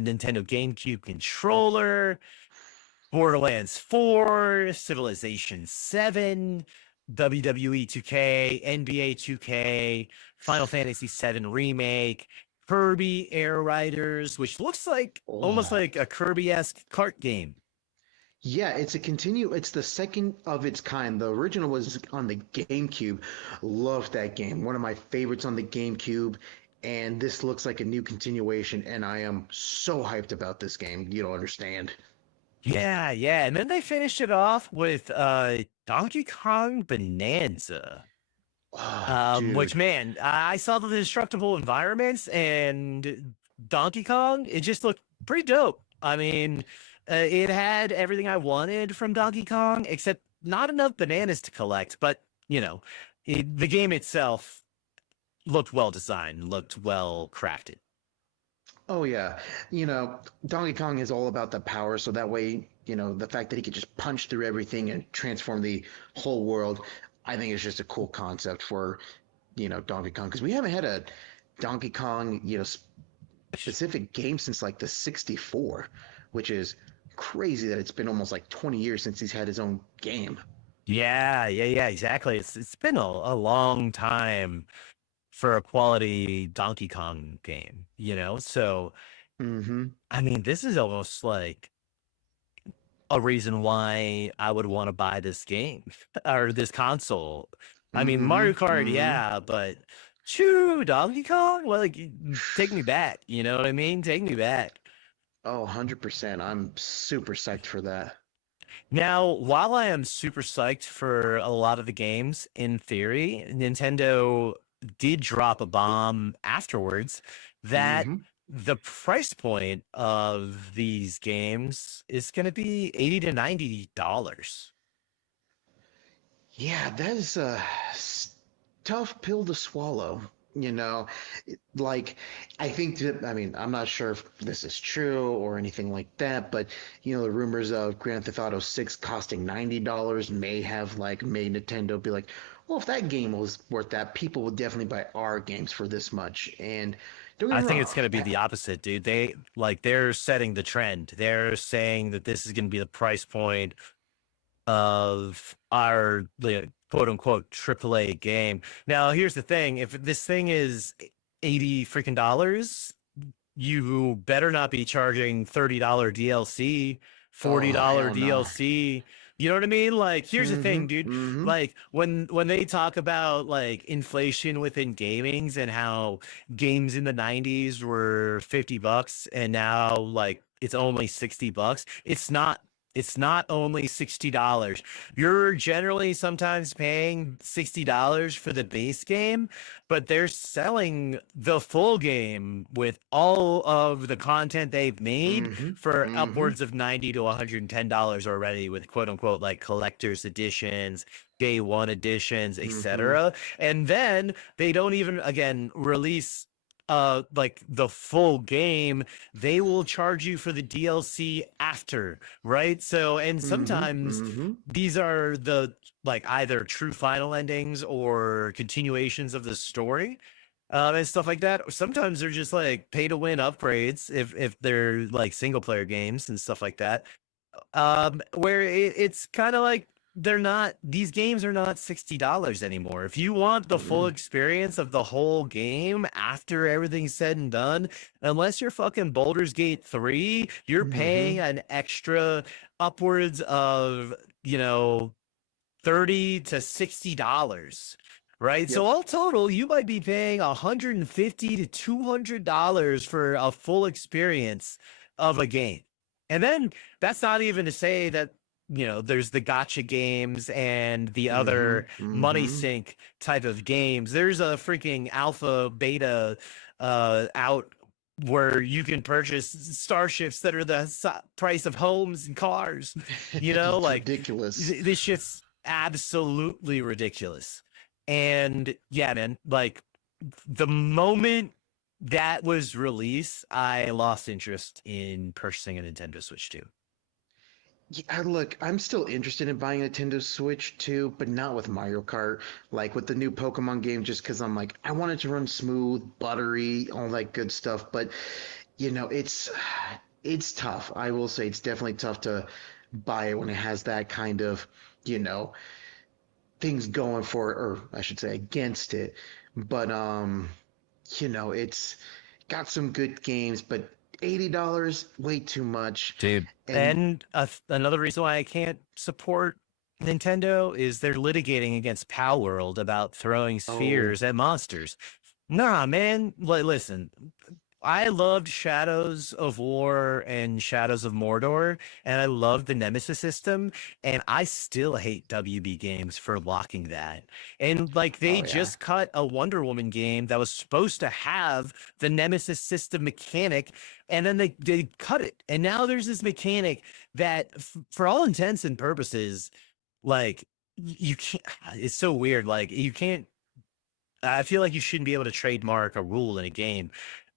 Nintendo GameCube controller, Borderlands 4, Civilization 7, WWE 2K, NBA 2K, Final Fantasy 7 Remake, Kirby Air Riders, which looks like almost Oh. like a Kirby-esque kart game. Yeah, it's the second of its kind. The original was on the GameCube. Loved that game. One of my favorites on the GameCube. And this looks like a new continuation, and I am so hyped about this game. You don't understand. Yeah, yeah. And then they finished it off with Donkey Kong Bonanza. Oh, Which dude. man, I saw the destructible environments and Donkey Kong, it just looked pretty dope. I mean, it had everything I wanted from Donkey Kong, except not enough bananas to collect. But the game itself looked well designed, looked well crafted. Oh yeah. You know, Donkey Kong is all about the power, so that way, the fact that he could just punch through everything and transform the whole world, I think is just a cool concept for, Donkey Kong. Because we haven't had a Donkey Kong, specific game since like the 64, which is crazy that it's been almost like 20 years since he's had his own game. Yeah, yeah, yeah, exactly. It's been a long time for a quality Donkey Kong game, you know? So Mm-hmm. I mean, this is almost like a reason why I would want to buy this game or this console. I mean, Mm-hmm. Mario Kart, Mm-hmm. yeah, but shoo, Donkey Kong, well, like, take me back. You know what I mean? Take me back. Oh, 100%. I'm super psyched for that. Now, while I am super psyched for a lot of the games, in theory, Nintendo did drop a bomb afterwards that Mm-hmm. the price point of these games is going to be $80 to $90. Yeah, that is a tough pill to swallow. You know, like I think that I mean I'm not sure if this is true or anything like that, but the rumors of Grand Theft Auto 6 costing $90 may have like made Nintendo be like, well, if that game was worth that, people would definitely buy our games for this much. And don't get I me think it's wrong, going to be the opposite, dude. They're setting the trend. They're saying that this is going to be the price point of our quote unquote AAA game. Now, here's the thing: if this thing is 80 freaking dollars, you better not be charging $30 DLC, oh $40 hell no. DLC. You know what I mean? Like, here's the Mm-hmm. thing, dude. Mm-hmm. Like when they talk about like inflation within gamings and how games in the 90s were $50 and now like it's only $60. It's not only $60. You're generally sometimes paying $60 for the base game, but they're selling the full game with all of the content they've made Mm-hmm. for Mm-hmm. upwards of $90 to $110 already with quote unquote like collector's editions, day one editions, Mm-hmm. etc. And then they don't even again release like the full game. They will charge you for the DLC after, right? So and Mm-hmm. sometimes Mm-hmm. these are the like either true final endings or continuations of the story, and stuff like that. Sometimes they're just like pay to win upgrades if they're like single player games and stuff like that. Where it's kind of like they're not, these games are not $60 anymore. If you want the full experience of the whole game after everything's said and done, unless you're fucking Baldur's Gate 3, you're paying an extra upwards of, you know, 30 to $60. Right. So Yep. all total, you might be paying $150 to $200 for a full experience of a game. And then that's not even to say that, you know, there's the gotcha games and the other money sink type of games. There's a freaking alpha beta out where you can purchase starships that are the price of homes and cars. You know, It's like ridiculous. this shit's absolutely ridiculous. And yeah, man, like the moment that was released, I lost interest in purchasing a Nintendo Switch 2. Yeah, look, I'm still interested in buying a Nintendo Switch too, but not with Mario Kart. Like with the new Pokemon game, just because I'm like, I want it to run smooth, buttery, all that good stuff. But you know, it's tough. I will say it's definitely tough to buy it when it has that kind of, you know, things going for it, or I should say against it. But you know, it's got some good games, but $80 way too much. Dude. And And another reason why I can't support Nintendo is they're litigating against Pal World about throwing oh, spheres at monsters. Nah, man. Listen, I loved Shadows of War and Shadows of Mordor, and I loved the Nemesis system, and I still hate WB Games for locking that. And like they oh yeah. just cut a Wonder Woman game that was supposed to have the Nemesis system mechanic, and then they cut it. And now there's this mechanic that for all intents and purposes, like you can't, it's so weird. Like you can't, I feel like you shouldn't be able to trademark a rule in a game,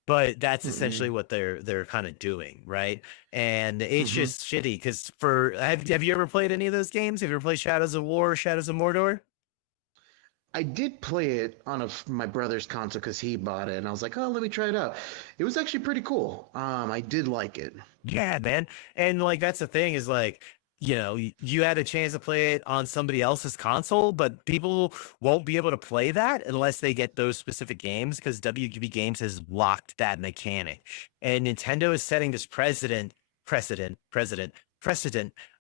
but that's essentially Mm-mm. what they're kind of doing, right? And it's Hmm. just shitty because have you ever played any of those games? Have you ever played Shadows of War, Shadows of Mordor? I did play it on my brother's console because he bought it, and I was like, oh, let me try it out. It was actually pretty cool. I did like it. Yeah, man. And like that's the thing is like, you know, you had a chance to play it on somebody else's console, but people won't be able to play that unless they get those specific games because WGB Games has locked that mechanic. And Nintendo is setting this precedent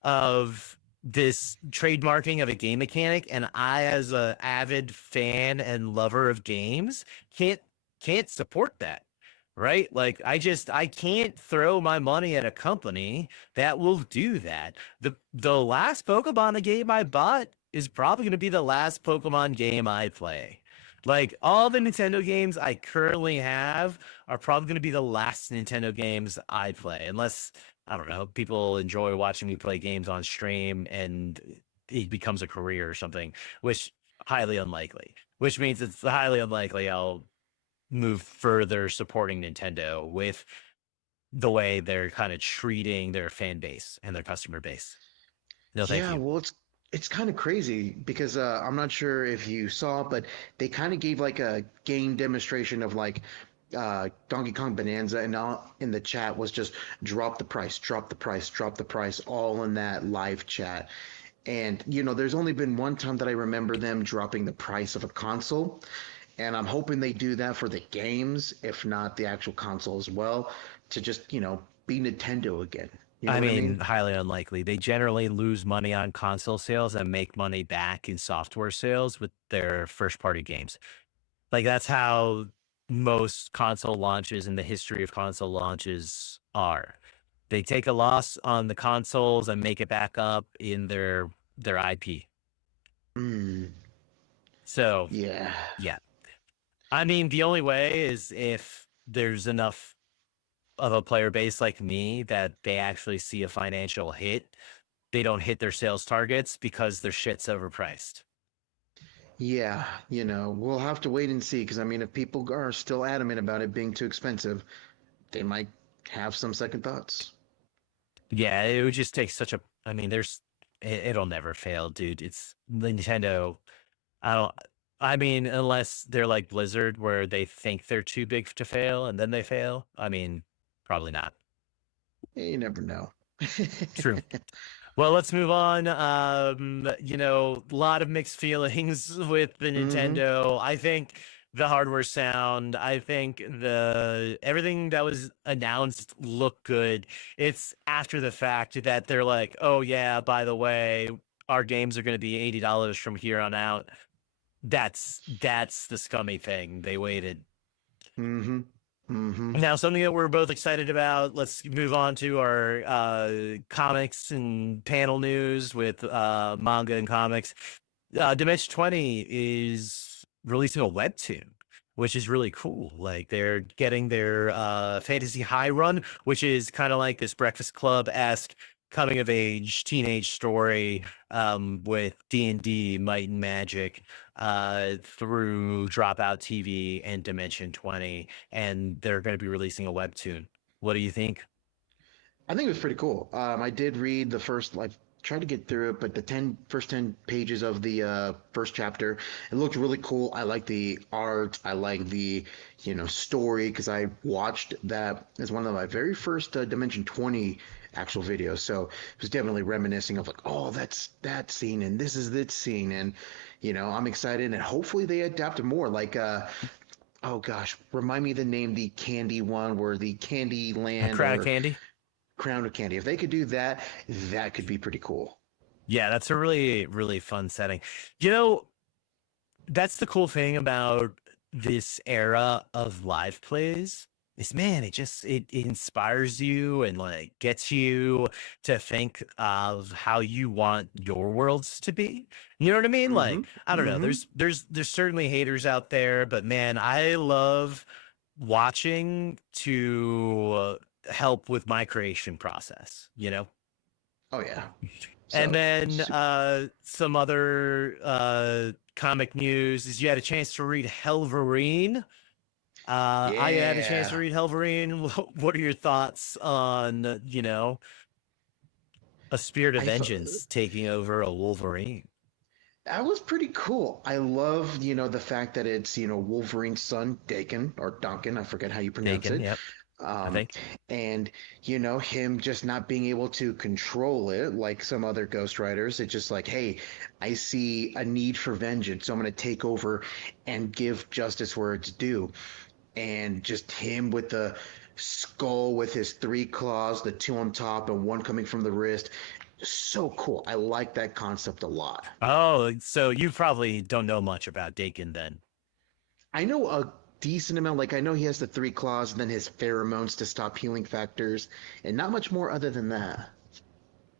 of this trademarking of a game mechanic. And I, as a avid fan and lover of games, can't support that. Right? Like I can't throw my money at a company that will do that. The last Pokemon game I bought is probably going to be the last Pokemon game I play. Like all the Nintendo games I currently have are probably going to be the last Nintendo games I play, unless I don't know, people enjoy watching me play games on stream and it becomes a career or something, which highly unlikely. Which means it's highly unlikely I'll move further supporting Nintendo with the way they're kind of treating their fan base and their customer base. No, thank Yeah, you. well, it's kind of crazy because I'm not sure if you saw, but they kind of gave like a game demonstration of like Donkey Kong Bonanza, and all in the chat was just drop the price, drop the price, drop the price, all in that live chat. And you know, there's only been one time that I remember them dropping the price of a console, and I'm hoping they do that for the games, if not the actual console as well, to just, you know, be Nintendo again. You know I what I mean, mean? highly unlikely. They generally lose money on console sales and make money back in software sales with their first party games. Like that's how most console launches in the history of console launches are. They take a loss on the consoles and make it back up in their IP. Mm, So, yeah. yeah. I mean, the only way is if there's enough of a player base like me that they actually see a financial hit. They don't hit their sales targets because their shit's overpriced. Yeah, you know, we'll have to wait and see because I mean, if people are still adamant about it being too expensive, they might have some second thoughts. Yeah, it would just take such a. I mean, it'll never fail, dude. It's Nintendo. I don't. I mean, unless they're like Blizzard, where they think they're too big to fail and then they fail. I mean, probably not. You never know. True. Well, let's move on. A lot of mixed feelings with the Mm-hmm. Nintendo. I think the hardware sound, I think the everything that was announced looked good. It's after the fact that they're like, "Oh yeah, by the way, our games are going to be $80 from here on out." That's the scummy thing. They waited. Mm-hmm. Mm-hmm. Now, something that we're both excited about. Let's move on to our comics and panel news with manga and comics. Dimension 20 is releasing a webtoon, which is really cool. Like they're getting their Fantasy High run, which is kind of like this Breakfast Club-esque coming of age teenage story with D&D, Might and Magic through Dropout TV and Dimension 20, and they're going to be releasing a webtoon. What do you think? I think it was pretty cool. I did read the first, like, tried to get through it, but the first 10 pages of the first chapter, it looked really cool. I like the art. I like the, story because I watched that as one of my very first Dimension 20 actual videos. So it was definitely reminiscing of like, oh, that's that scene and this is this scene. And, I'm excited and hopefully they adapt more. Like, oh gosh, remind me the name, the candy one where the Candy A Land Crown of or Candy? Crown of Candy. If they could do that, that could be pretty cool. Yeah, that's a really, really fun setting. You know, that's the cool thing about this era of live plays is, man, it inspires you and like gets you to think of how you want your worlds to be. You know what I mean? Mm-hmm. Like, I don't know, Mm-hmm. there's certainly haters out there, but man, I love watching to help with my creation process, you know? Oh yeah. And So then some other comic news is you had a chance to read Helverine. I had a chance to yeah. read Helverine. What are your thoughts on, a spirit of I thought vengeance taking over a Wolverine? that was pretty cool. I love, the fact that it's, Wolverine's son, Dakin or Duncan, I forget how you pronounce Dakin, it. yep, I Um, think. and him just not being able to control it like some other Ghost Riders. It's just like, hey, I see a need for vengeance, so I'm going to take over and give justice where it's due. And just him with the skull with his three claws, the two on top and one coming from the wrist. So cool. I like that concept a lot. Oh, so you probably don't know much about Dakin then. I know a decent amount. Like, I know he has the three claws and then his pheromones to stop healing factors, and not much more other than that.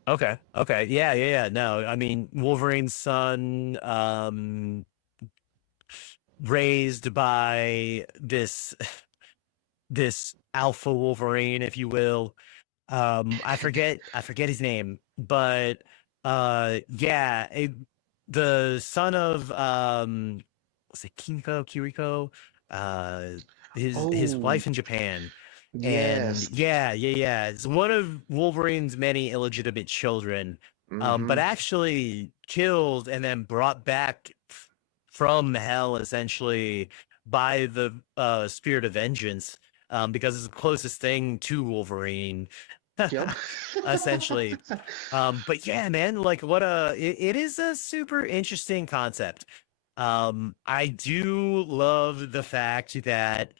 Okay, okay, yeah, yeah, yeah. No, I mean Wolverine's son, raised by this alpha Wolverine, if you will. I forget his name, but yeah, the son of was it Kiriko? Uh, his Oh, wife in Japan. And yes. yeah, yeah, yeah. It's one of Wolverine's many illegitimate children, but Mm-hmm. actually killed and then brought back from hell essentially by the spirit of vengeance, because it's the closest thing to Wolverine, Yep. essentially. But yeah, man, like it is a super interesting concept. I do love the fact that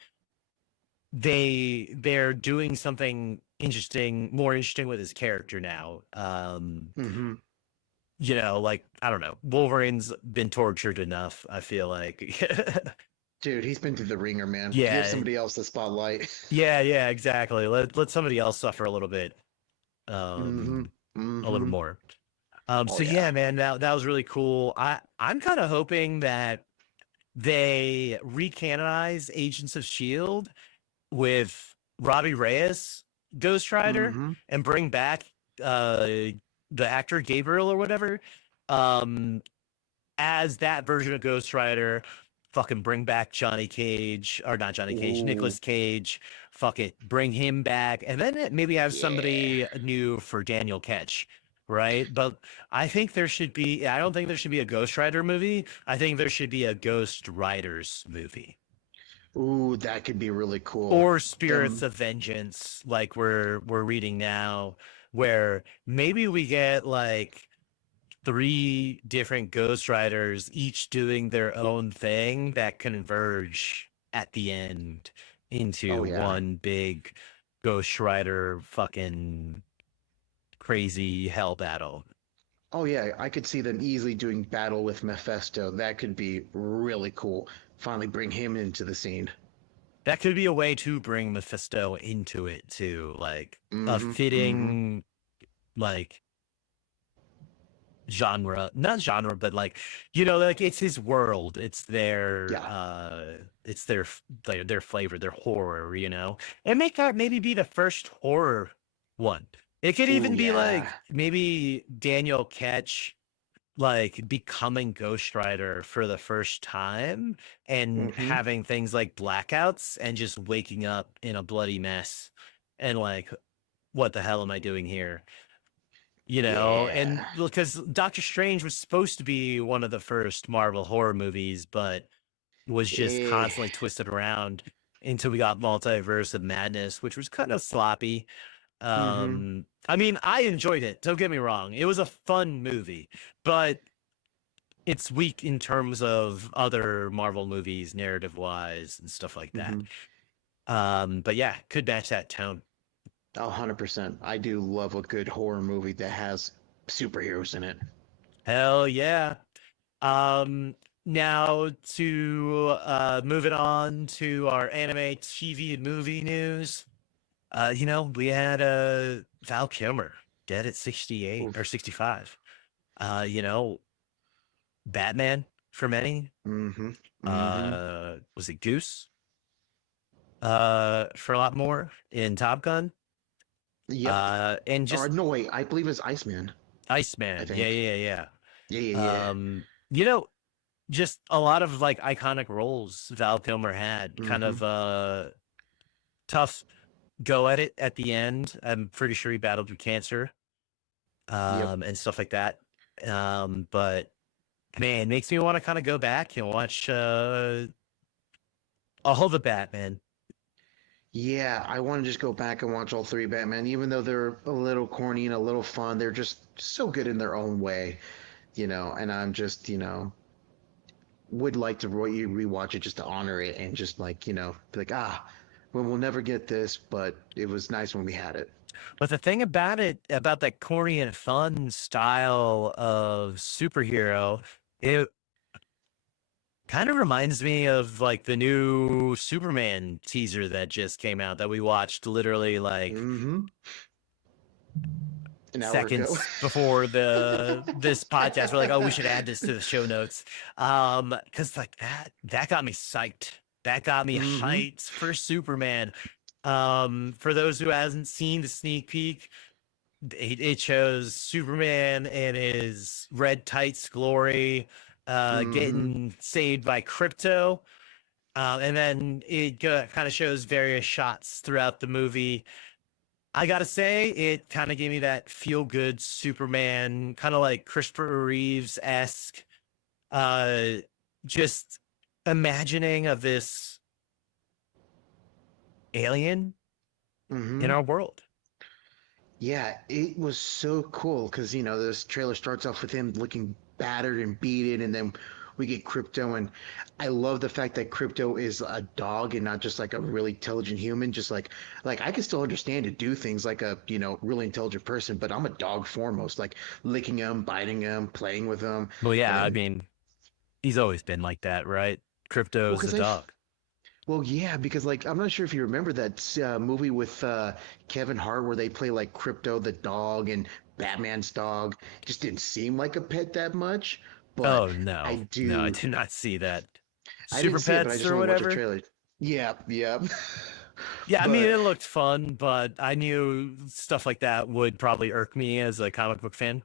they're doing something interesting, more interesting with his character now. Mm-hmm. Like, I don't know, Wolverine's been tortured enough, I feel like. Dude, he's been through the ringer, man. Give Yeah, somebody else the spotlight. yeah, exactly. Let somebody else suffer a little bit, Mm-hmm. a little Mm-hmm. more. Oh So yeah. yeah, man, that was really cool. I'm kind of hoping that they recanonize Agents of Shield with Robbie Reyes, Ghost Rider, Mm-hmm. and bring back uh the actor Gabriel or whatever. Um, as that version of Ghost Rider, fucking bring back Johnny Cage, or not Johnny Cage, Ooh, Nicolas Cage. Fuck it, bring him back, and then maybe have yeah. somebody new for Daniel Ketch, right? But I think there should be. I don't think there should be a Ghost Rider movie. I think there should be a Ghost Riders movie Ooh, that could be really cool. or Spirits Them. of Vengeance, like we're reading now. where maybe we get like three different Ghost Riders, each doing their own thing that converge at the end Oh into yeah. one big Ghost Rider fucking crazy hell battle. Oh yeah, I could see them easily doing battle with Mephisto. That could be really cool. Finally bring him into the scene. That could be a way to bring Mephisto into it too, like a Mm-hmm. Mm-hmm. fitting like genre, not genre, but like like it's his world, Yeah. it's their flavor, their horror, and make that maybe be the first horror one. It could Oh even be yeah. like maybe Daniel Ketch like becoming Ghost Rider for the first time and Mm-hmm. having things like blackouts and just waking up in a bloody mess and like, what the hell am I doing here? And Yeah. because Doctor Strange was supposed to be one of the first Marvel horror movies, but was just Eh. constantly twisted around until we got Multiverse of Madness, which was kind of sloppy. Mm-hmm. I mean, I enjoyed it. Don't get me wrong. It was a fun movie, but it's weak in terms of other Marvel movies, narrative wise and stuff like that. Mm-hmm. But yeah, could match that tone. 100%. I do love a good horror movie that has superheroes in it. Hell yeah. Um, Now to move it on to our anime, TV, and movie news. We had Val Kilmer dead at 68 or Oof. 65. Uh, you know, Batman for many. Mm-hmm. Mm-hmm. Was it Goose? For a lot more in Top Gun. Yep. And Or just no, wait. I believe it's Iceman. I Iceman. Yeah, think. yeah, yeah. Yeah, yeah, yeah. You know, just a lot of like iconic roles Val Kilmer had. Kind Mm-hmm. of tough go at it at the end. I'm pretty sure he battled with cancer Yep. and stuff like that. But man, makes me want to kind of go back and watch all the Batman. Yeah, I want to just go back and watch all three Batman, even though they're a little corny and a little fun. They're just so good in their own way, And I'm just, would like to rewatch it just to honor it and just like, be like, well, we'll never get this, but it was nice when we had it. But the thing about it, about that corny and fun style of superhero, it kind of reminds me of like the new Superman teaser that just came out that we watched literally like Mm-hmm. An hour ago. seconds before the this podcast. We're like, oh, we should add this to the show notes. Because like that got me psyched. That got me Mm-hmm. hyped for Superman. For those who hasn't seen the sneak peek, it shows Superman in his red tights glory, Mm-hmm. getting saved by Crypto. And then it kind of shows various shots throughout the movie. I gotta say, it kind of gave me that feel good Superman, kind of like Christopher Reeves esque, uh, just imagining of this alien in Mm-hmm. our world. Yeah, it was so cool because this trailer starts off with him looking battered and beaten, and then we get Crypto, and I love the fact that Crypto is a dog and not just like a really intelligent human. Just like I can still understand to do things like a really intelligent person, but I'm a dog foremost, like licking him, biting him, playing with him, Well, and yeah, I then mean, he's always been like that, right? well, Crypto's the because dog. well, yeah, because like I'm not sure if you remember that movie with Kevin Hart where they play like Crypto the dog and Batman's dog. Just didn't seem like a pet that much, but Oh I no, no, I do. did not see that. I didn't Super see it, but I Pets just or only watched a whatever. trailer. Yep, yep. Yeah, I mean, But it looked fun, but I knew stuff like that would probably irk me as a comic book fan.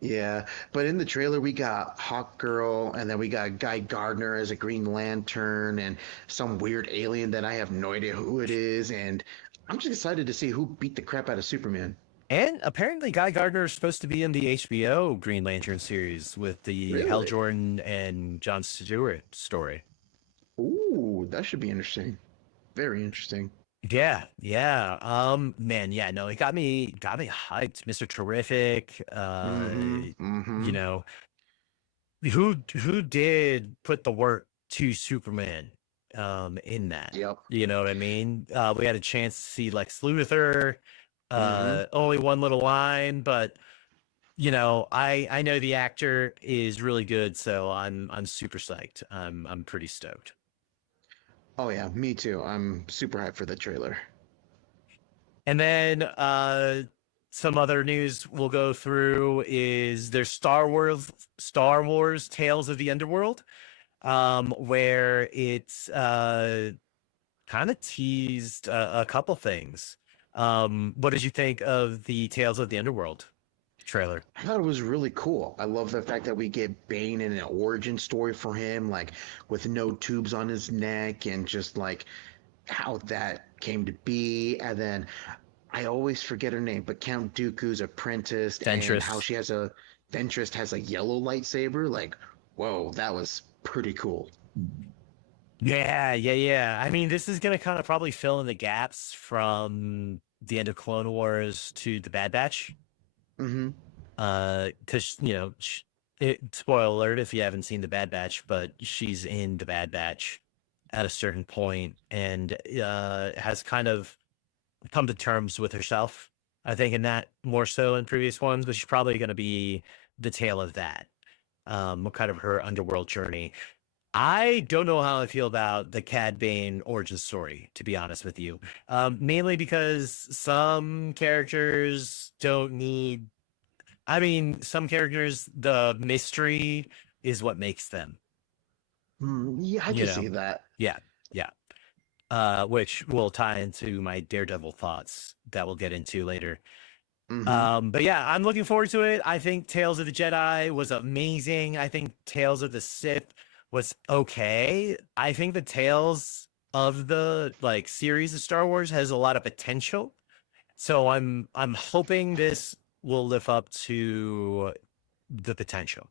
yeah, but in the trailer we got Hawk Girl, and then we got Guy Gardner as a Green Lantern, and some weird alien that I have no idea who it is, and I'm just excited to see who beat the crap out of Superman. And apparently, Guy Gardner is supposed to be in the HBO Green Lantern series with the Hal Really? Jordan and John Stewart story. Ooh, that should be interesting. Very interesting. Yeah. Man, yeah, no, it got me hyped. Mr. Terrific. Mm-hmm. You Mm-hmm. know, who did put the work to Superman in that? Yep. You know what I mean? We had a chance to see Lex Luthor, Mm-hmm. only one little line, but I know the actor is really good, so I'm super psyched. I'm pretty stoked. Oh yeah, me too. I'm super hyped for the trailer. And then some other news we'll go through is there's Star Wars Tales of the Underworld, where it's kind of teased a couple things. What did you think of the Tales of the Underworld trailer? I thought it was really cool. I love the fact that we get Bane in an origin story for him, like with no tubes on his neck, and just like how that came to be. And then I always forget her name, but Count Dooku's apprentice, and how Ventress. she has a Ventress has a yellow lightsaber. Like, whoa, that was pretty cool. Yeah. I mean, this is gonna kind of probably fill in the gaps from the end of Clone Wars to the Bad Batch. Mm-hmm. Because spoiler alert if you haven't seen the Bad Batch, but she's in the Bad Batch at a certain point and has kind of come to terms with herself. I think in that more so in previous ones, but she's probably going to be the tale of that. What kind of her underworld journey. I don't know how I feel about the Cad Bane origin story, to be honest with you. Mainly because some characters don't need I mean, some characters, the mystery is what makes them, Yeah, I you can know? see that. Yeah, yeah. Which will tie into my Daredevil thoughts that we'll get into later. Mm-hmm. But yeah, I'm looking forward to it. I think Tales of the Jedi was amazing. I think Tales of the Sith was okay. I think the Tales of the like series of Star Wars has a lot of potential. So I'm hoping this will live up to the potential.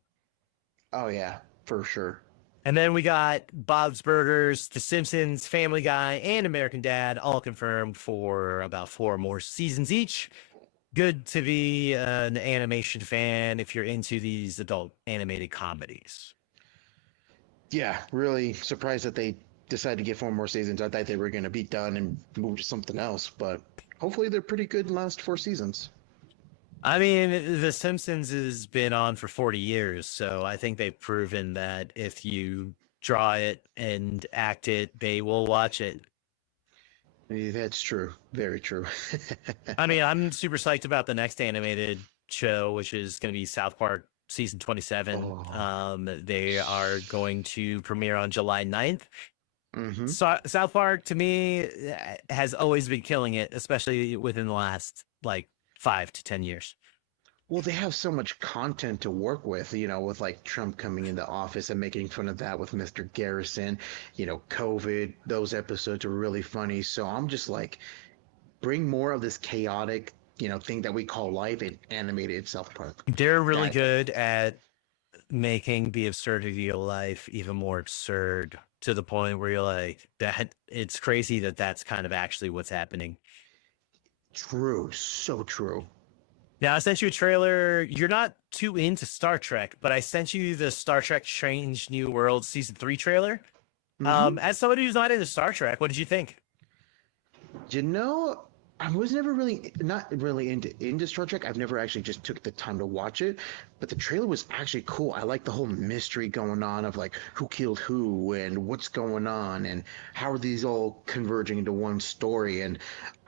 Oh yeah, for sure. And then we got Bob's Burgers, The Simpsons, Family Guy, and American Dad all confirmed for about 4 more seasons each. Good to be an animation fan if you're into these adult animated comedies. Yeah, really surprised that they decided to get 4 more seasons. I thought they were going to be done and move to something else, but hopefully they're pretty good in the last 4 seasons. I mean, The Simpsons has been on for 40 years, so I think they've proven that if you draw it and act it, they will watch it. That's true. Very true. I mean, I'm super psyched about the next animated show, which is going to be South Park season 27. Oh. They are going to premiere on July 9th. Mm-hmm. So, South Park to me has always been killing it, especially within the last like 5 to 10 years. Well, they have so much content to work with, with like Trump coming into office and making fun of that with Mr. Garrison, COVID, those episodes are really funny. So I'm just like, bring more of this chaotic, thing that we call life and animate it South Park. They're really That good at making the absurdity of life even more absurd to the point where you're like, that it's crazy that that's kind of actually what's happening. true, so true. Now, I sent you a trailer. You're not too into Star Trek, but I sent you the Star Trek Strange New World season 3 trailer. Mm-hmm. As somebody who's not into Star Trek, what did you think? You know, I was never really not really into Star Trek. I've never actually just took the time to watch it, but the trailer was actually cool. I like the whole mystery going on of like who killed who and what's going on and how are these all converging into one story. And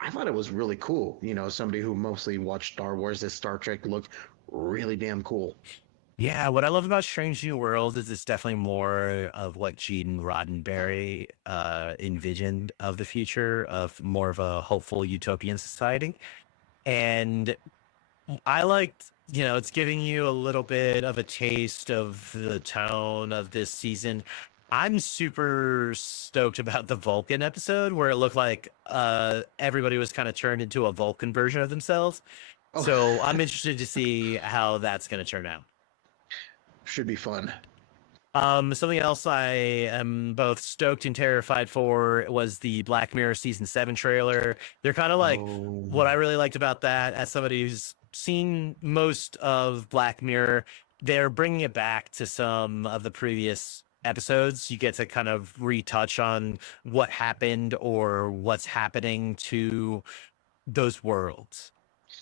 I thought it was really cool. Somebody who mostly watched Star Wars, this Star Trek looked really damn cool. Yeah, what I love about Strange New World is it's definitely more of what Gene Roddenberry envisioned of the future, of more of a hopeful utopian society. And I liked, it's giving you a little bit of a taste of the tone of this season. I'm super stoked about the Vulcan episode where it looked like everybody was kind of turned into a Vulcan version of themselves. Oh, So I'm interested to see how that's going to turn out. should be fun. Something else I am both stoked and terrified for was the Black Mirror season 7 trailer. They're kind of like Oh, what I really liked about that as somebody who's seen most of Black Mirror, they're bringing it back to some of the previous episodes. You get to kind of retouch on what happened or what's happening to those worlds.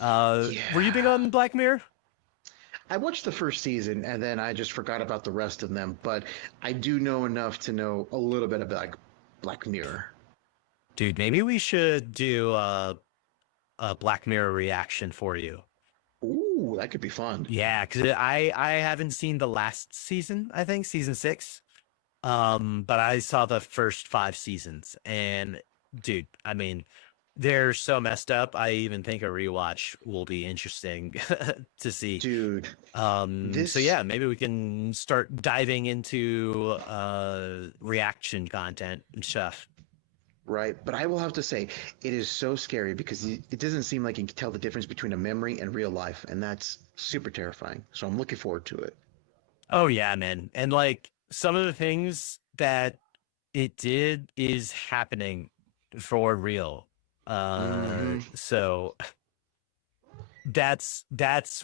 Were you big yeah. on Black Mirror? I watched the first season and then I just forgot about the rest of them, but I do know enough to know a little bit about like Black Mirror. Dude, maybe we should do a Black Mirror reaction for you. Ooh, that could be fun. Yeah, because I haven't seen the last season, I think season 6. But I saw the first 5 seasons, and dude, I mean, they're so messed up. I even think a rewatch will be interesting to see. Dude, So this yeah, maybe we can start diving into reaction content and stuff. right, but I will have to say it is so scary because it doesn't seem like you can tell the difference between a memory and real life, and that's super terrifying. So I'm looking forward to it. Oh yeah, man. And like some of the things that it did is happening for real. Hmm. So that's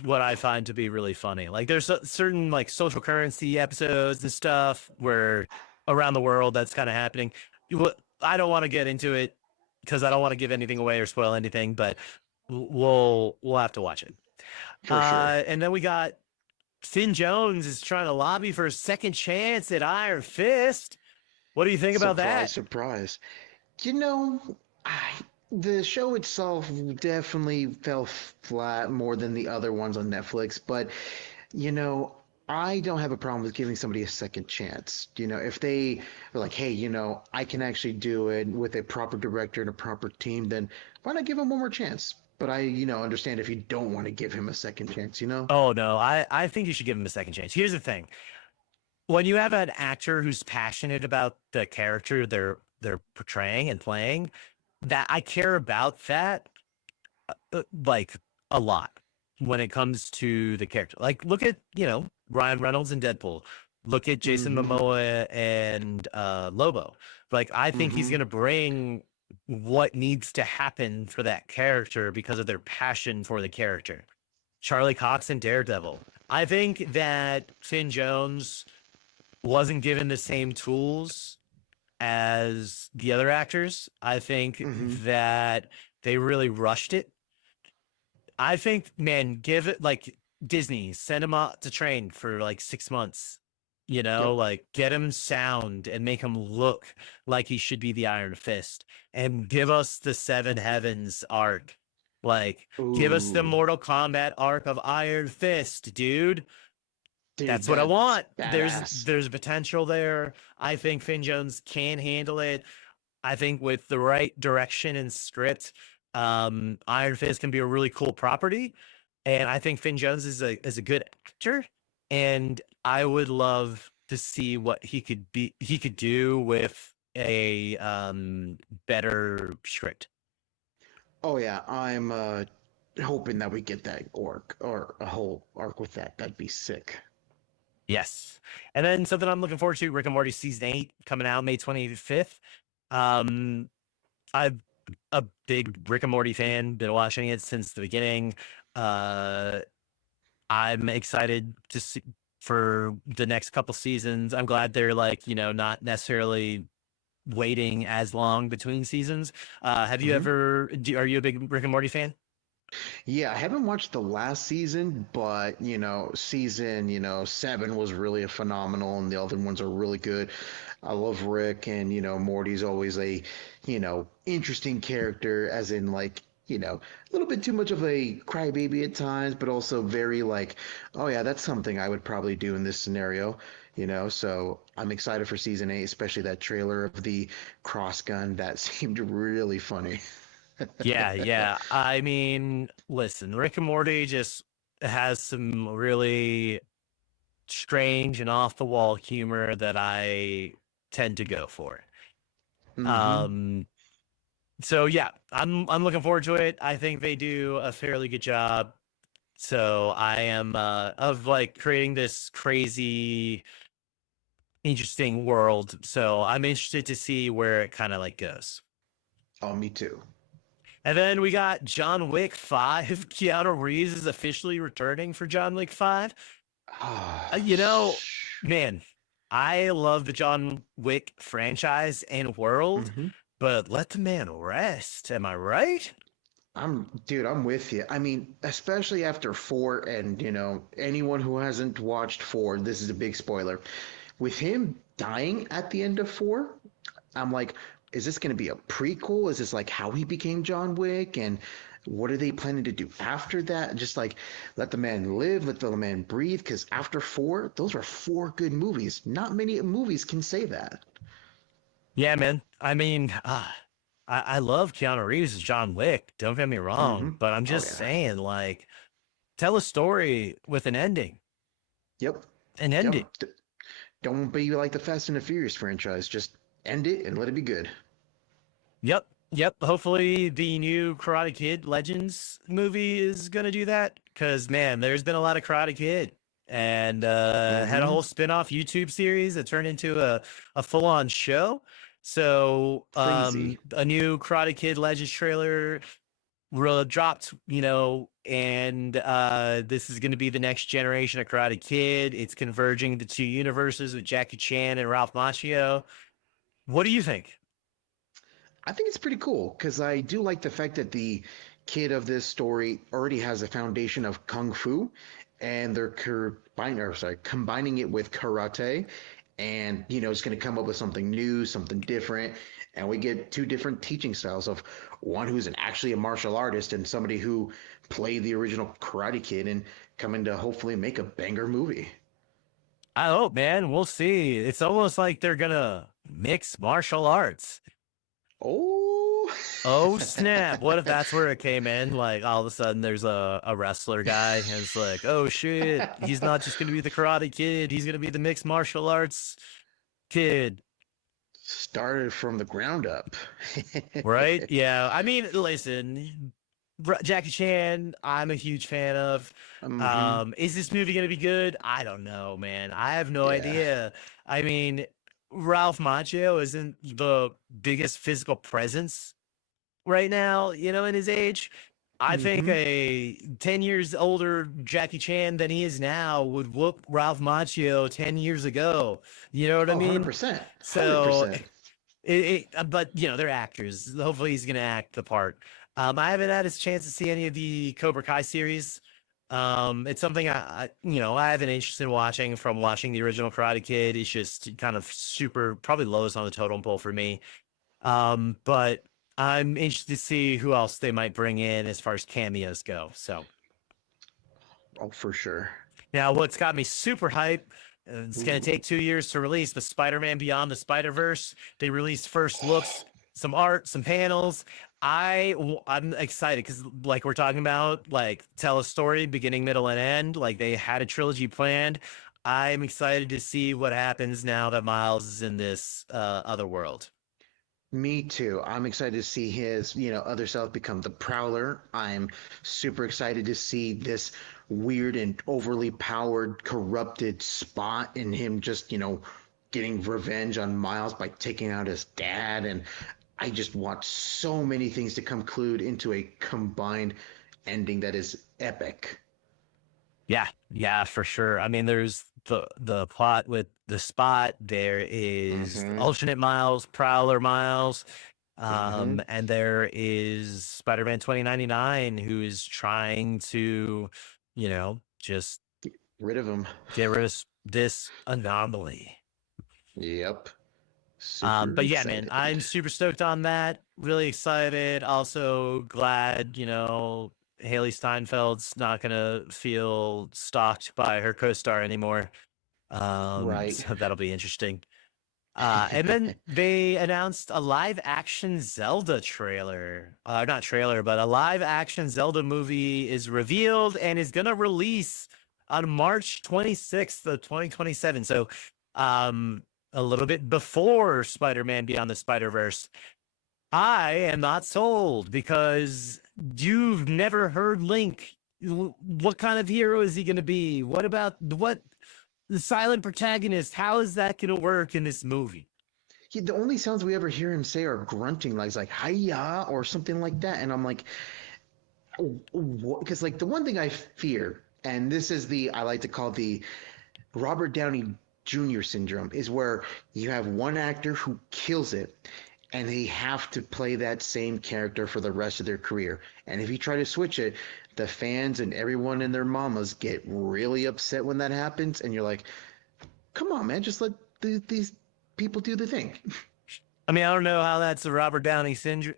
what I find to be really funny. Like there's certain like social currency episodes and stuff where around the world that's kind of happening. I don't want to get into it because I don't want to give anything away or spoil anything, but we'll have to watch it. For sure. And then we got Finn Jones is trying to lobby for a second chance at Iron Fist. What do you think about Surprise, that? surprise. You know, I, the show itself definitely fell flat more than the other ones on Netflix, but you know, I don't have a problem with giving somebody a second chance. If they are like, hey, I can actually do it with a proper director and a proper team, then why not give him one more chance? But I, understand if you don't want to give him a second chance. Oh no, I think you should give him a second chance. Here's the thing. When you have an actor who's passionate about the character they're portraying and playing, that I care about that like a lot when it comes to the character. Like look at, Ryan Reynolds and Deadpool. Look at Jason Mm-hmm. Momoa and Lobo. Like I think he's Mm-hmm. going to bring what needs to happen for that character because of their passion for the character. Charlie Cox and Daredevil. I think that Finn Jones wasn't given the same tools as the other actors. I think Mm-hmm. that they really rushed it. I think, man, give it like Disney, send him out to train for like 6 months. Yep. Like get him sound and make him look like he should be the Iron Fist and give us the Seven Heavens arc. Like, give us the Ooh, Mortal Kombat arc of Iron Fist, dude. dude, That's what I that's want. There's badass. there's potential there. I think Finn Jones can handle it. I think with the right direction and script, Iron Fist can be a really cool property. And I think Finn Jones is a good actor. And I would love to see what he could do with a better script. Oh yeah, I'm hoping that we get that arc or a whole arc with that. That'd be sick. Yes. And then something I'm looking forward to, Rick and Morty season 8 coming out May 25th. Um, I'm a big Rick and Morty fan, been watching it since the beginning. Uh, I'm excited to see for the next couple seasons. I'm glad they're like, not necessarily waiting as long between seasons. Have you Hmm. are you a big Rick and Morty fan? Yeah, I haven't watched the last season, but season 7 was really a phenomenal, and the other ones are really good. I love Rick, and Morty's always a interesting character, as in like a little bit too much of a crybaby at times, but also very like, oh yeah, that's something I would probably do in this scenario. So I'm excited for season 8, especially that trailer of the cross gun that seemed really funny. Yeah, yeah. I mean, listen, Rick and Morty just has some really strange and off the wall humor that I tend to go for. Hmm. Um, so yeah, I'm looking forward to it. I think they do a fairly good job. So I am of like creating this crazy interesting world. So I'm interested to see where it kind of like goes. Oh, me too. And then we got John Wick 5. Keanu Reeves is officially returning for John Wick 5. Ah, You know, man, I love the John Wick franchise and world, hmm but let the man rest. Am I right? dude, I'm with you. I mean, especially after four, and anyone who hasn't watched four, this is a big spoiler. With him dying at the end of four, I'm like, is this going to be a prequel? Is this like how he became John Wick? And what are they planning to do after that? Just like let the man live, let the man breathe. Because after four, those are four good movies. Not many movies can say that. Yeah, man. I mean, I love Keanu Reeves as John Wick. Don't get me Mm-hmm. wrong, but I'm Oh just yeah. saying, like, tell a story with an ending. Yep. An Yep. ending. Don't be like the Fast and the Furious franchise. Just end it and let it be good. Yep. Yep. Hopefully the new Karate Kid Legends movie is gonna do that. Cause man, there's been a lot of Karate Kid and had a Mm-hmm. whole spin-off YouTube series that turned into a full-on show. So Crazy. a new Karate Kid Legends trailer dropped, and this is gonna be the next generation of Karate Kid. It's converging the two universes with Jackie Chan and Ralph Macchio. What do you think? I think it's pretty cool because I do like the fact that the kid of this story already has a foundation of kung fu, and they're combining it with karate, and it's going to come up with something new, something different, and we get two different teaching styles of one who's actually a martial artist and somebody who played the original Karate Kid and coming to hopefully make a banger movie. I hope, man. We'll see. It's almost like they're gonna mix martial arts. Oh, Oh snap! What if that's where it came in? Like all of a sudden, there's a wrestler guy, and it's like, oh shit, he's not just gonna be the Karate Kid. He's gonna be the mixed martial arts kid, started from the ground up. right? Yeah. I mean, listen, Jackie Chan, I'm a huge fan of. hmm Is this movie gonna be good? I don't know, man. I have no Yeah. idea. I mean, Ralph Macchio isn't the biggest physical presence right now, in his age. I think hmm a 10 years older Jackie Chan than he is now would whoop Ralph Macchio 10 years ago. You know what I Oh, mean? 100%. So 100%. but they're actors. Hopefully, he's gonna act the part. I haven't had a chance to see any of the Cobra Kai series. It's something I have an interest in watching from watching the original Karate Kid. It's just kind of super, probably lowest on the totem pole for me. But I'm interested to see who else they might bring in as far as cameos go. So Oh, for sure. now, what's got me super hype? It's going to Ooh. take 2 years to release the Spider-Man Beyond the Spider-Verse. They released first looks, some art, some panels. I'm excited because, like we're talking about, like tell a story, beginning, middle, and end. Like they had a trilogy planned. I'm excited to see what happens now that Miles is in this other world. Me too. I'm excited to see his, other self become the Prowler. I'm super excited to see this weird and overly powered, corrupted Spot in him just, getting revenge on Miles by taking out his dad. And I just want so many things to conclude into a combined ending that is epic. Yeah, yeah, for sure. I mean, there's the plot with the Spot. There is Mm-hmm. alternate Miles, Prowler Miles, Mm-hmm. and there is Spider-Man 2099 who is trying to, just Rid of him. get rid of this anomaly. Yep. But Super yeah, man, excited. I'm super stoked on that. Really excited. Also glad, Haley Steinfeld's not gonna feel stalked by her co-star anymore. Right. So that'll be interesting. And then they announced a live action Zelda trailer. Not trailer, but a live action Zelda movie is revealed and is gonna release on March 26th of 2027. So um a little bit before Spider-Man Beyond the Spider-Verse. I am not sold because you've never heard Link. What kind of hero is he gonna be? What about what? the silent protagonist. How is that going to work in this movie? The only sounds we ever hear him say are grunting, like "hiya" or something like that, and I'm like, because like the one thing I fear, and this is the I like to call the Robert Downey Jr. syndrome, is where you have one actor who kills it, and they have to play that same character for the rest of their career. And if you try to switch it, the fans and everyone and their mamas get really upset when that happens, and you're like, come on, man, just let these people do the thing. I mean, I don't know how that's a Robert Downey syndrome,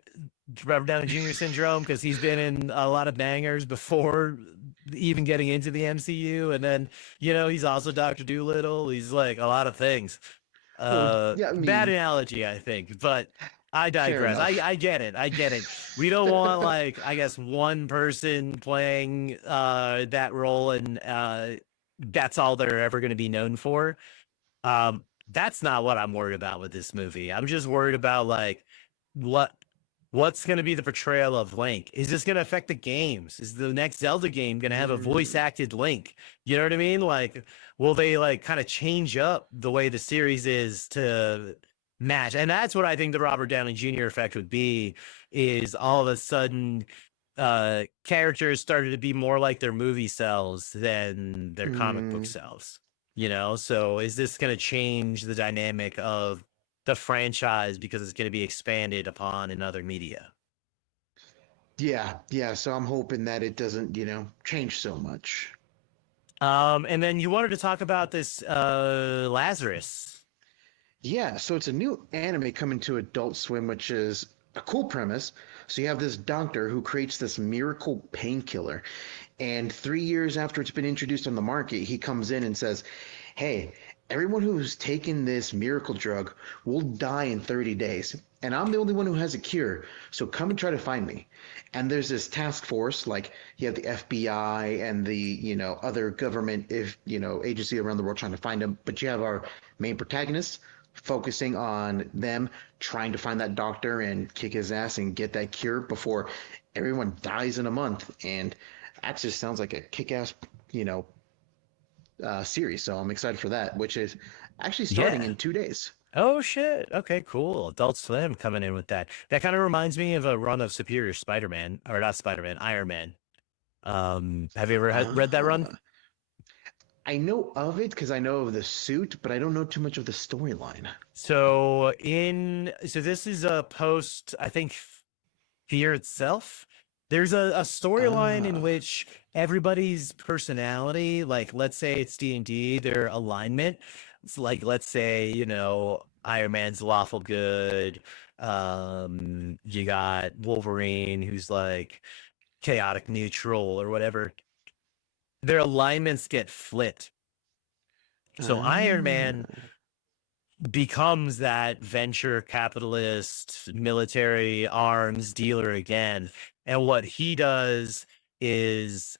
Robert Downey Jr. syndrome, because he's been in a lot of bangers before even getting into the MCU, and then he's also Doctor Doolittle. He's like a lot of things. Well, yeah, I Bad mean, analogy, I think, but I fair digress. enough. I get it. I get it. We don't want like I guess one person playing that role, and that's all they're ever going to be known for. That's not what I'm worried about with this movie. I'm just worried about like what what's going to be the portrayal of Link. Is this going to affect the games? Is the next Zelda game going to have a voice acted Link? You know what I mean? Like, will they like kind of change up the way the series is to match? And that's what I think the Robert Downey Jr. effect would be. Is all of a sudden characters started to be more like their movie selves than their comic book Mm, selves. So is this going to change the dynamic of the franchise because it's going to be expanded upon in other media? yeah, yeah. So I'm hoping that it doesn't, change so much. And then you wanted to talk about this Lazarus. Yeah, so it's a new anime coming to Adult Swim, which is a cool premise. So you have this doctor who creates this miracle painkiller, and 3 years after it's been introduced on the market, he comes in and says, "Hey, everyone who's taken this miracle drug will die in 30 days, and I'm the only one who has a cure. So come and try to find me." And there's this task force, like you have the FBI and the other government if agency around the world trying to find him, but you have our main protagonist focusing on them trying to find that doctor and kick his ass and get that cure before everyone dies in a month. And that just sounds like a kick-ass, you know, series. So I'm excited for that, which is actually starting Yeah. in 2 days. Oh shit. Okay, cool. Adult Swim coming in with that. That kind of reminds me of a run of Superior Spider-Man, or not Spider-Man, Iron Man. Have you ever read that run? Uh, I know of it because I know of the suit, but I don't know too much of the storyline. So this is a post, I think, Fear itself. There's a storyline in Ah, which everybody's personality, like let's say it's D&D, their alignment. It's like let's say, Iron Man's lawful good. You got Wolverine who's like chaotic neutral or whatever. Their alignments get flipped. So Iron Man ah. becomes that venture capitalist military arms dealer again, and what he does is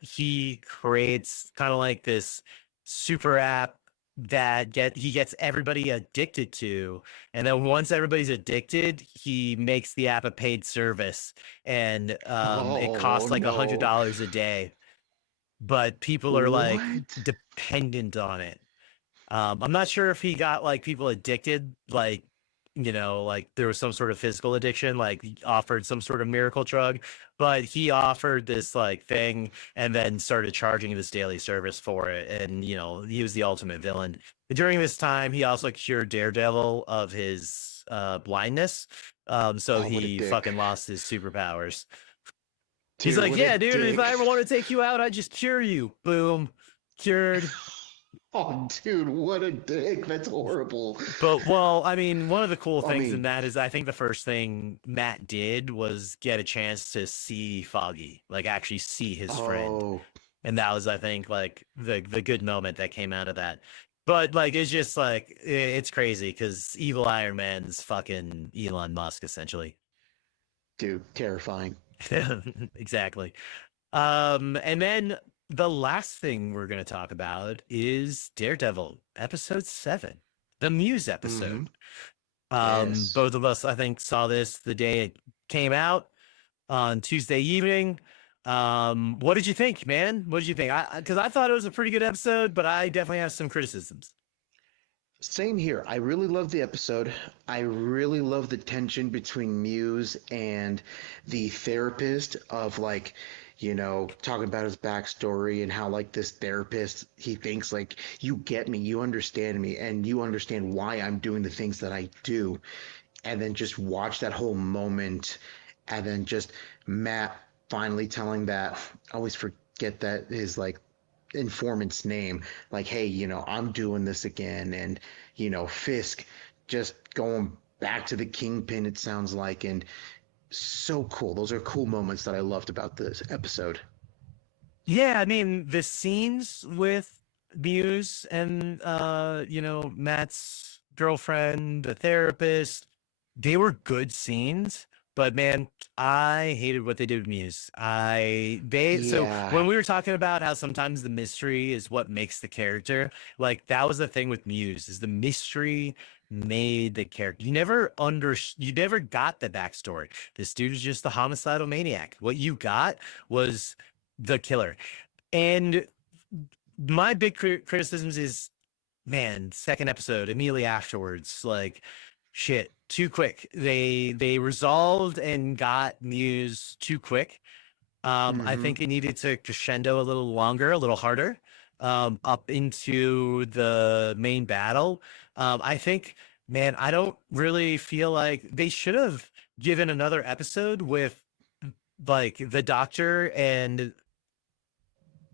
he creates kind of like this super app that he gets everybody addicted to, and then once everybody's addicted he makes the app a paid service, and it Oh costs like no. $100 a day, but people are like What? dependent on it. I'm not sure if he got like people addicted, like, like there was some sort of physical addiction, like he offered some sort of miracle drug, but he offered this like thing and then started charging this daily service for it. And, he was the ultimate villain. During this time, he also cured Daredevil of his blindness. So Oh, what a he dick. fucking lost his superpowers. He's Dude, like, what a yeah, dude, if I dick. ever want to take you out, I just cure you. Boom. Cured. Oh, dude, what a dick. That's horrible. But well, I mean, one of the cool I things in mean, that is I think the first thing Matt did was get a chance to see Foggy, like actually see his friend. oh, And that was, I think, like the good moment that came out of that. But like it's just like it's crazy because evil Iron Man's fucking Elon Musk essentially. dude, terrifying. Exactly. And then the last thing we're going to talk about is Daredevil episode 7, the Muse Mm-hmm. episode. Yes. Both of us, I think, saw this the day it came out on Tuesday evening. What did you think, man? What did you think? Because I thought it was a pretty good episode, but I definitely have some criticisms. Same here. I really love the episode. I really love the tension between Muse and the therapist of like, talking about his backstory and how like this therapist, he thinks like, you get me, you understand me, and you understand why I'm doing the things that I do. And then just watch that whole moment, and then just Matt finally telling that, I always forget that his like informant's name, like, hey, I'm doing this again. And, Fisk just going back to the Kingpin, it sounds like. And so cool. Those are cool moments that I loved about this episode. Yeah, I mean the scenes with Muse and Matt's girlfriend, the therapist, they were good scenes, but man, I hated what they did with Muse. So Yeah. when we were talking about how sometimes the mystery is what makes the character, like that was the thing with Muse, is the mystery made the character. You never got the backstory. This dude is just a homicidal maniac. What you got was the killer. And my big criticisms is, man, second episode immediately afterwards, like shit, too quick. They resolved and got Muse too quick. I Mm-hmm. think it needed to crescendo a little longer, a little harder, up into the main battle. I think, man, I don't really feel like they should have given another episode with like the doctor and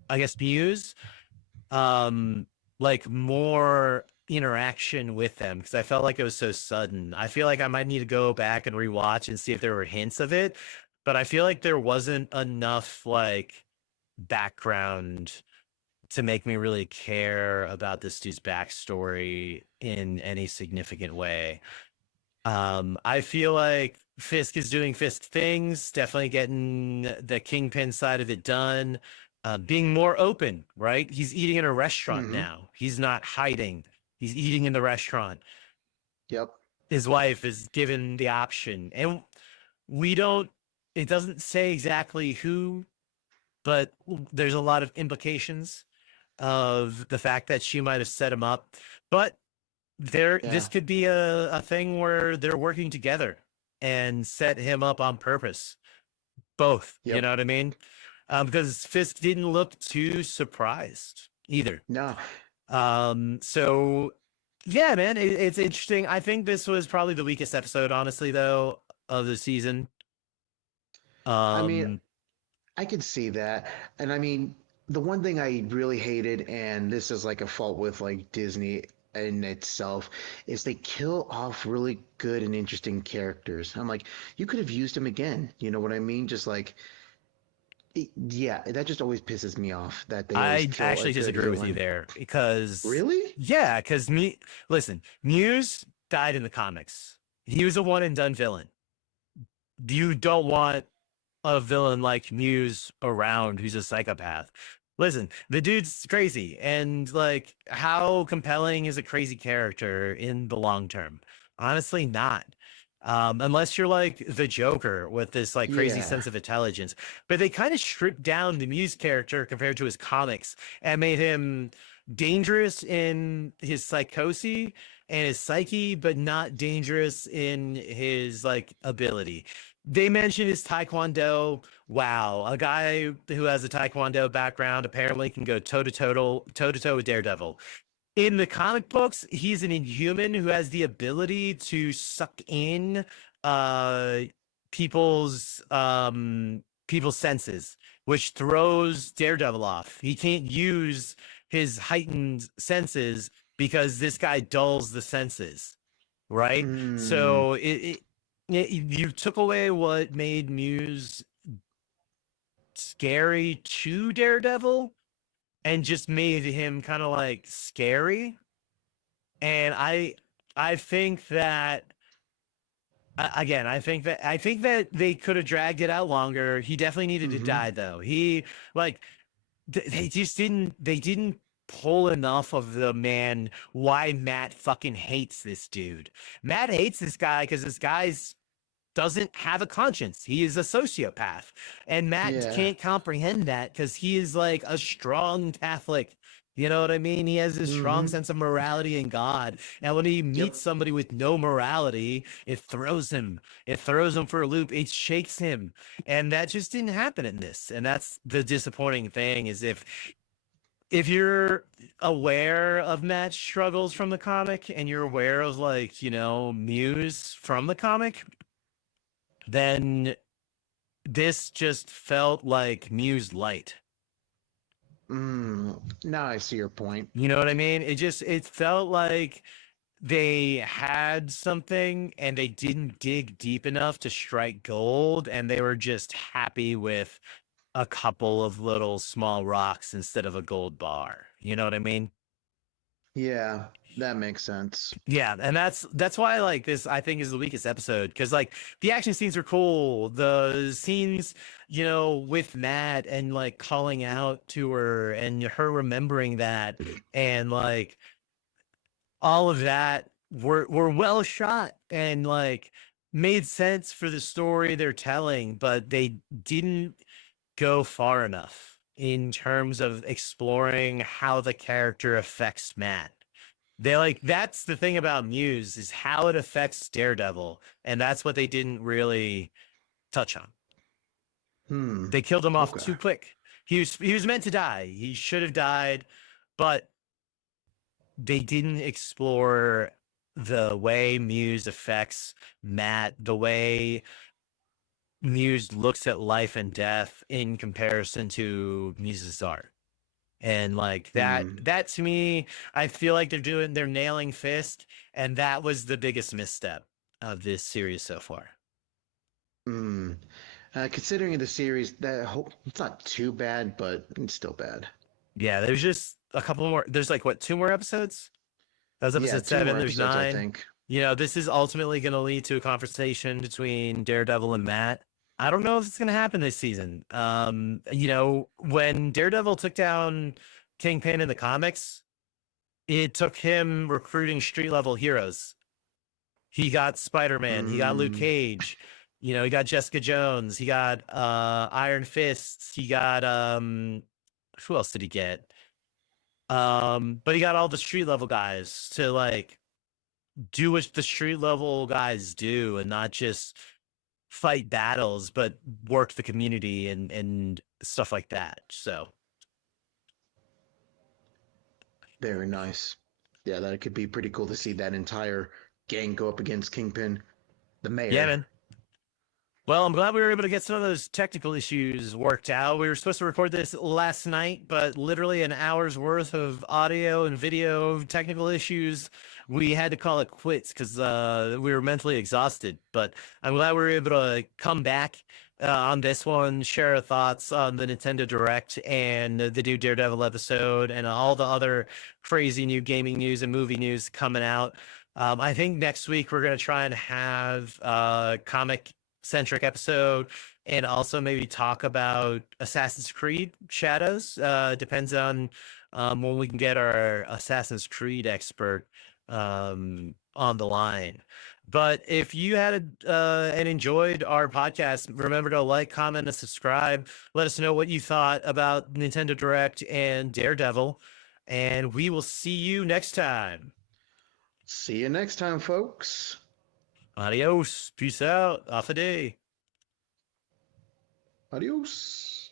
I guess Muse, um, like more interaction with them because I felt like it was so sudden. I feel like I might need to go back and rewatch and see if there were hints of it, but I feel like there wasn't enough like background to make me really care about this dude's backstory in any significant way. I feel like Fisk is doing Fisk things, definitely getting the Kingpin side of it done, being more open, right? He's eating in a restaurant Mm-hmm. now. He's not hiding. He's eating in the restaurant. Yep. His wife is given the option. And we don't, it doesn't say exactly who, but there's a lot of implications of the fact that she might have set him up. But this Yeah. could be a thing where they're working together and set him up on purpose, both, you Yep. know what I mean? Because Fisk didn't look too surprised either. No. So yeah, man, it's interesting. I think this was probably the weakest episode, honestly, though, of the season. I mean, um I could see that. And I mean, the one thing I really hated, and this is like a fault with like Disney in itself, is they kill off really good and interesting characters. I'm like, you could have used him again. You know what I mean? Just like, yeah, that just always pisses me off that they always I kill a actually good disagree with you villain. there because Really? yeah, because listen, Muse died in the comics. He was a one and done villain. You don't want a villain like Muse around who's a psychopath. Listen, the dude's crazy, and like, how compelling is a crazy character in the long term? Honestly, not. Unless you're like the Joker with this like crazy Yeah. sense of intelligence. But they kind of stripped down the Muse character compared to his comics and made him dangerous in his psychosis and his psyche, but not dangerous in his like ability. They mentioned his taekwondo. Wow, a guy who has a taekwondo background apparently can go toe to toe with Daredevil. In the comic books, he's an inhuman who has the ability to suck in uh people's people's senses, which throws Daredevil off. He can't use his heightened senses because this guy dulls the senses, right? Mm, So you took away what made Muse scary to Daredevil and just made him kind of like scary. And I think that again, I think that they could have dragged it out longer. He definitely needed to mm-hmm. die though. He like they just didn't pull enough of the man why Matt fucking hates this dude. Matt hates this guy because this guy's doesn't have a conscience. He is a sociopath. And Matt Yeah. can't comprehend that because he is like a strong Catholic. You know what I mean? He has this strong Mm-hmm. sense of morality and God. And when he Yep. meets somebody with no morality, it throws him. It throws him for a loop. It shakes him. And that just didn't happen in this. And that's the disappointing thing is if you're aware of Matt's struggles from the comic and you're aware of like, Muse from the comic, then this just felt like Muse light. Now I see your point. You know what I mean? It felt like they had something and they didn't dig deep enough to strike gold and they were just happy with a couple of little small rocks instead of a gold bar. You know what I mean? Yeah, that makes sense. Yeah, and that's why like this I think is the weakest episode because like the action scenes are cool. The scenes, with Matt and like calling out to her and her remembering that and like all of that were well shot and like made sense for the story they're telling, but they didn't go far enough in terms of exploring how the character affects Matt. They like that's the thing about Muse is how it affects Daredevil, and that's what they didn't really touch on. Hmm. They killed him off Okay. too quick. He was meant to die. He should have died, but they didn't explore the way Muse affects Matt, the way Muse looks at life and death in comparison to Muse's art. And like Hmm. that to me, I feel like they're nailing Fist, and that was the biggest misstep of this series so far. Hmm. Considering the series, it's not too bad, but it's still bad. Yeah, there's just a couple more. There's like what, two more episodes? That was Yeah, episode two seven. more There's episodes, I nine. think. This is ultimately going to lead to a conversation between Daredevil and Matt. I don't know if it's going to happen this season. When Daredevil took down Kingpin in the comics, it took him recruiting street level heroes. He got Spider-Man, he got Luke Hmm. Cage, he got Jessica Jones, he got Iron Fist, he got who else did he get? But he got all the street level guys to like do what the street level guys do and not just fight battles, but work the community and stuff like that. So Very nice. Yeah, that could be pretty cool to see that entire gang go up against Kingpin, the yeah, mayor. man. Well, I'm glad we were able to get some of those technical issues worked out. We were supposed to record this last night, but literally an hour's worth of audio and video technical issues. We had to call it quits because we were mentally exhausted. But I'm glad we were able to come back on this one, share our thoughts on the Nintendo Direct and the new Daredevil episode and all the other crazy new gaming news and movie news coming out. I think next week we're going to try and have comic centric episode and also maybe talk about Assassin's Creed Shadows. Depends on when we can get our Assassin's Creed expert on the line. But if you had and enjoyed our podcast, remember to like, comment, and subscribe. Let us know what you thought about Nintendo Direct and Daredevil. And we will see you next time. See you next time, folks. Adios. Peace out. Off a day. Adios.